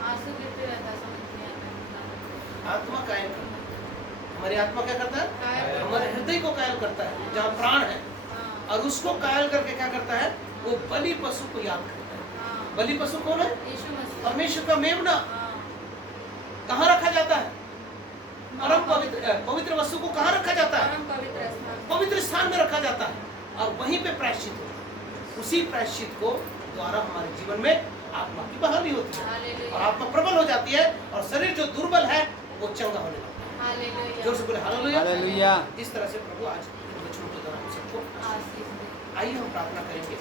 आंसू गिरते रहता, समझ नहीं आता। आत्मा कायल करता है, हमारी आत्मा क्या करता है, कायल हमारे हृदय को कायल करता है, जहाँ प्राण है, हाँ, और उसको कायल करके क्या करता है, वो बलि पशु को याद करता है। हाँ, बलि पशु कौन है, यीशु मसीह। परमेश्वर का मेमना। हाँ, कहाँ रखा जाता है, परम पवित्र पवित्र वस्तु को कहाँ रखा जाता है, परम पवित्र स्थान। पवित्र स्थान में रखा जाता है, और वहीं पे प्रायश्चित होता है। उसी प्रायश्चित को द्वारा हमारे जीवन में आत्मा की बहाली होती है, हालेलुया। और आत्मा प्रबल हो जाती है, और शरीर जो दुर्बल है वो चंगा होने लगता है। हालेलुया। जोर से बोले हालेलुया। हालेलुया। इस तरह से प्रभु आज इन वचनों के द्वारा हम सबको आशीष दे। आइए हम प्रार्थना करेंगे।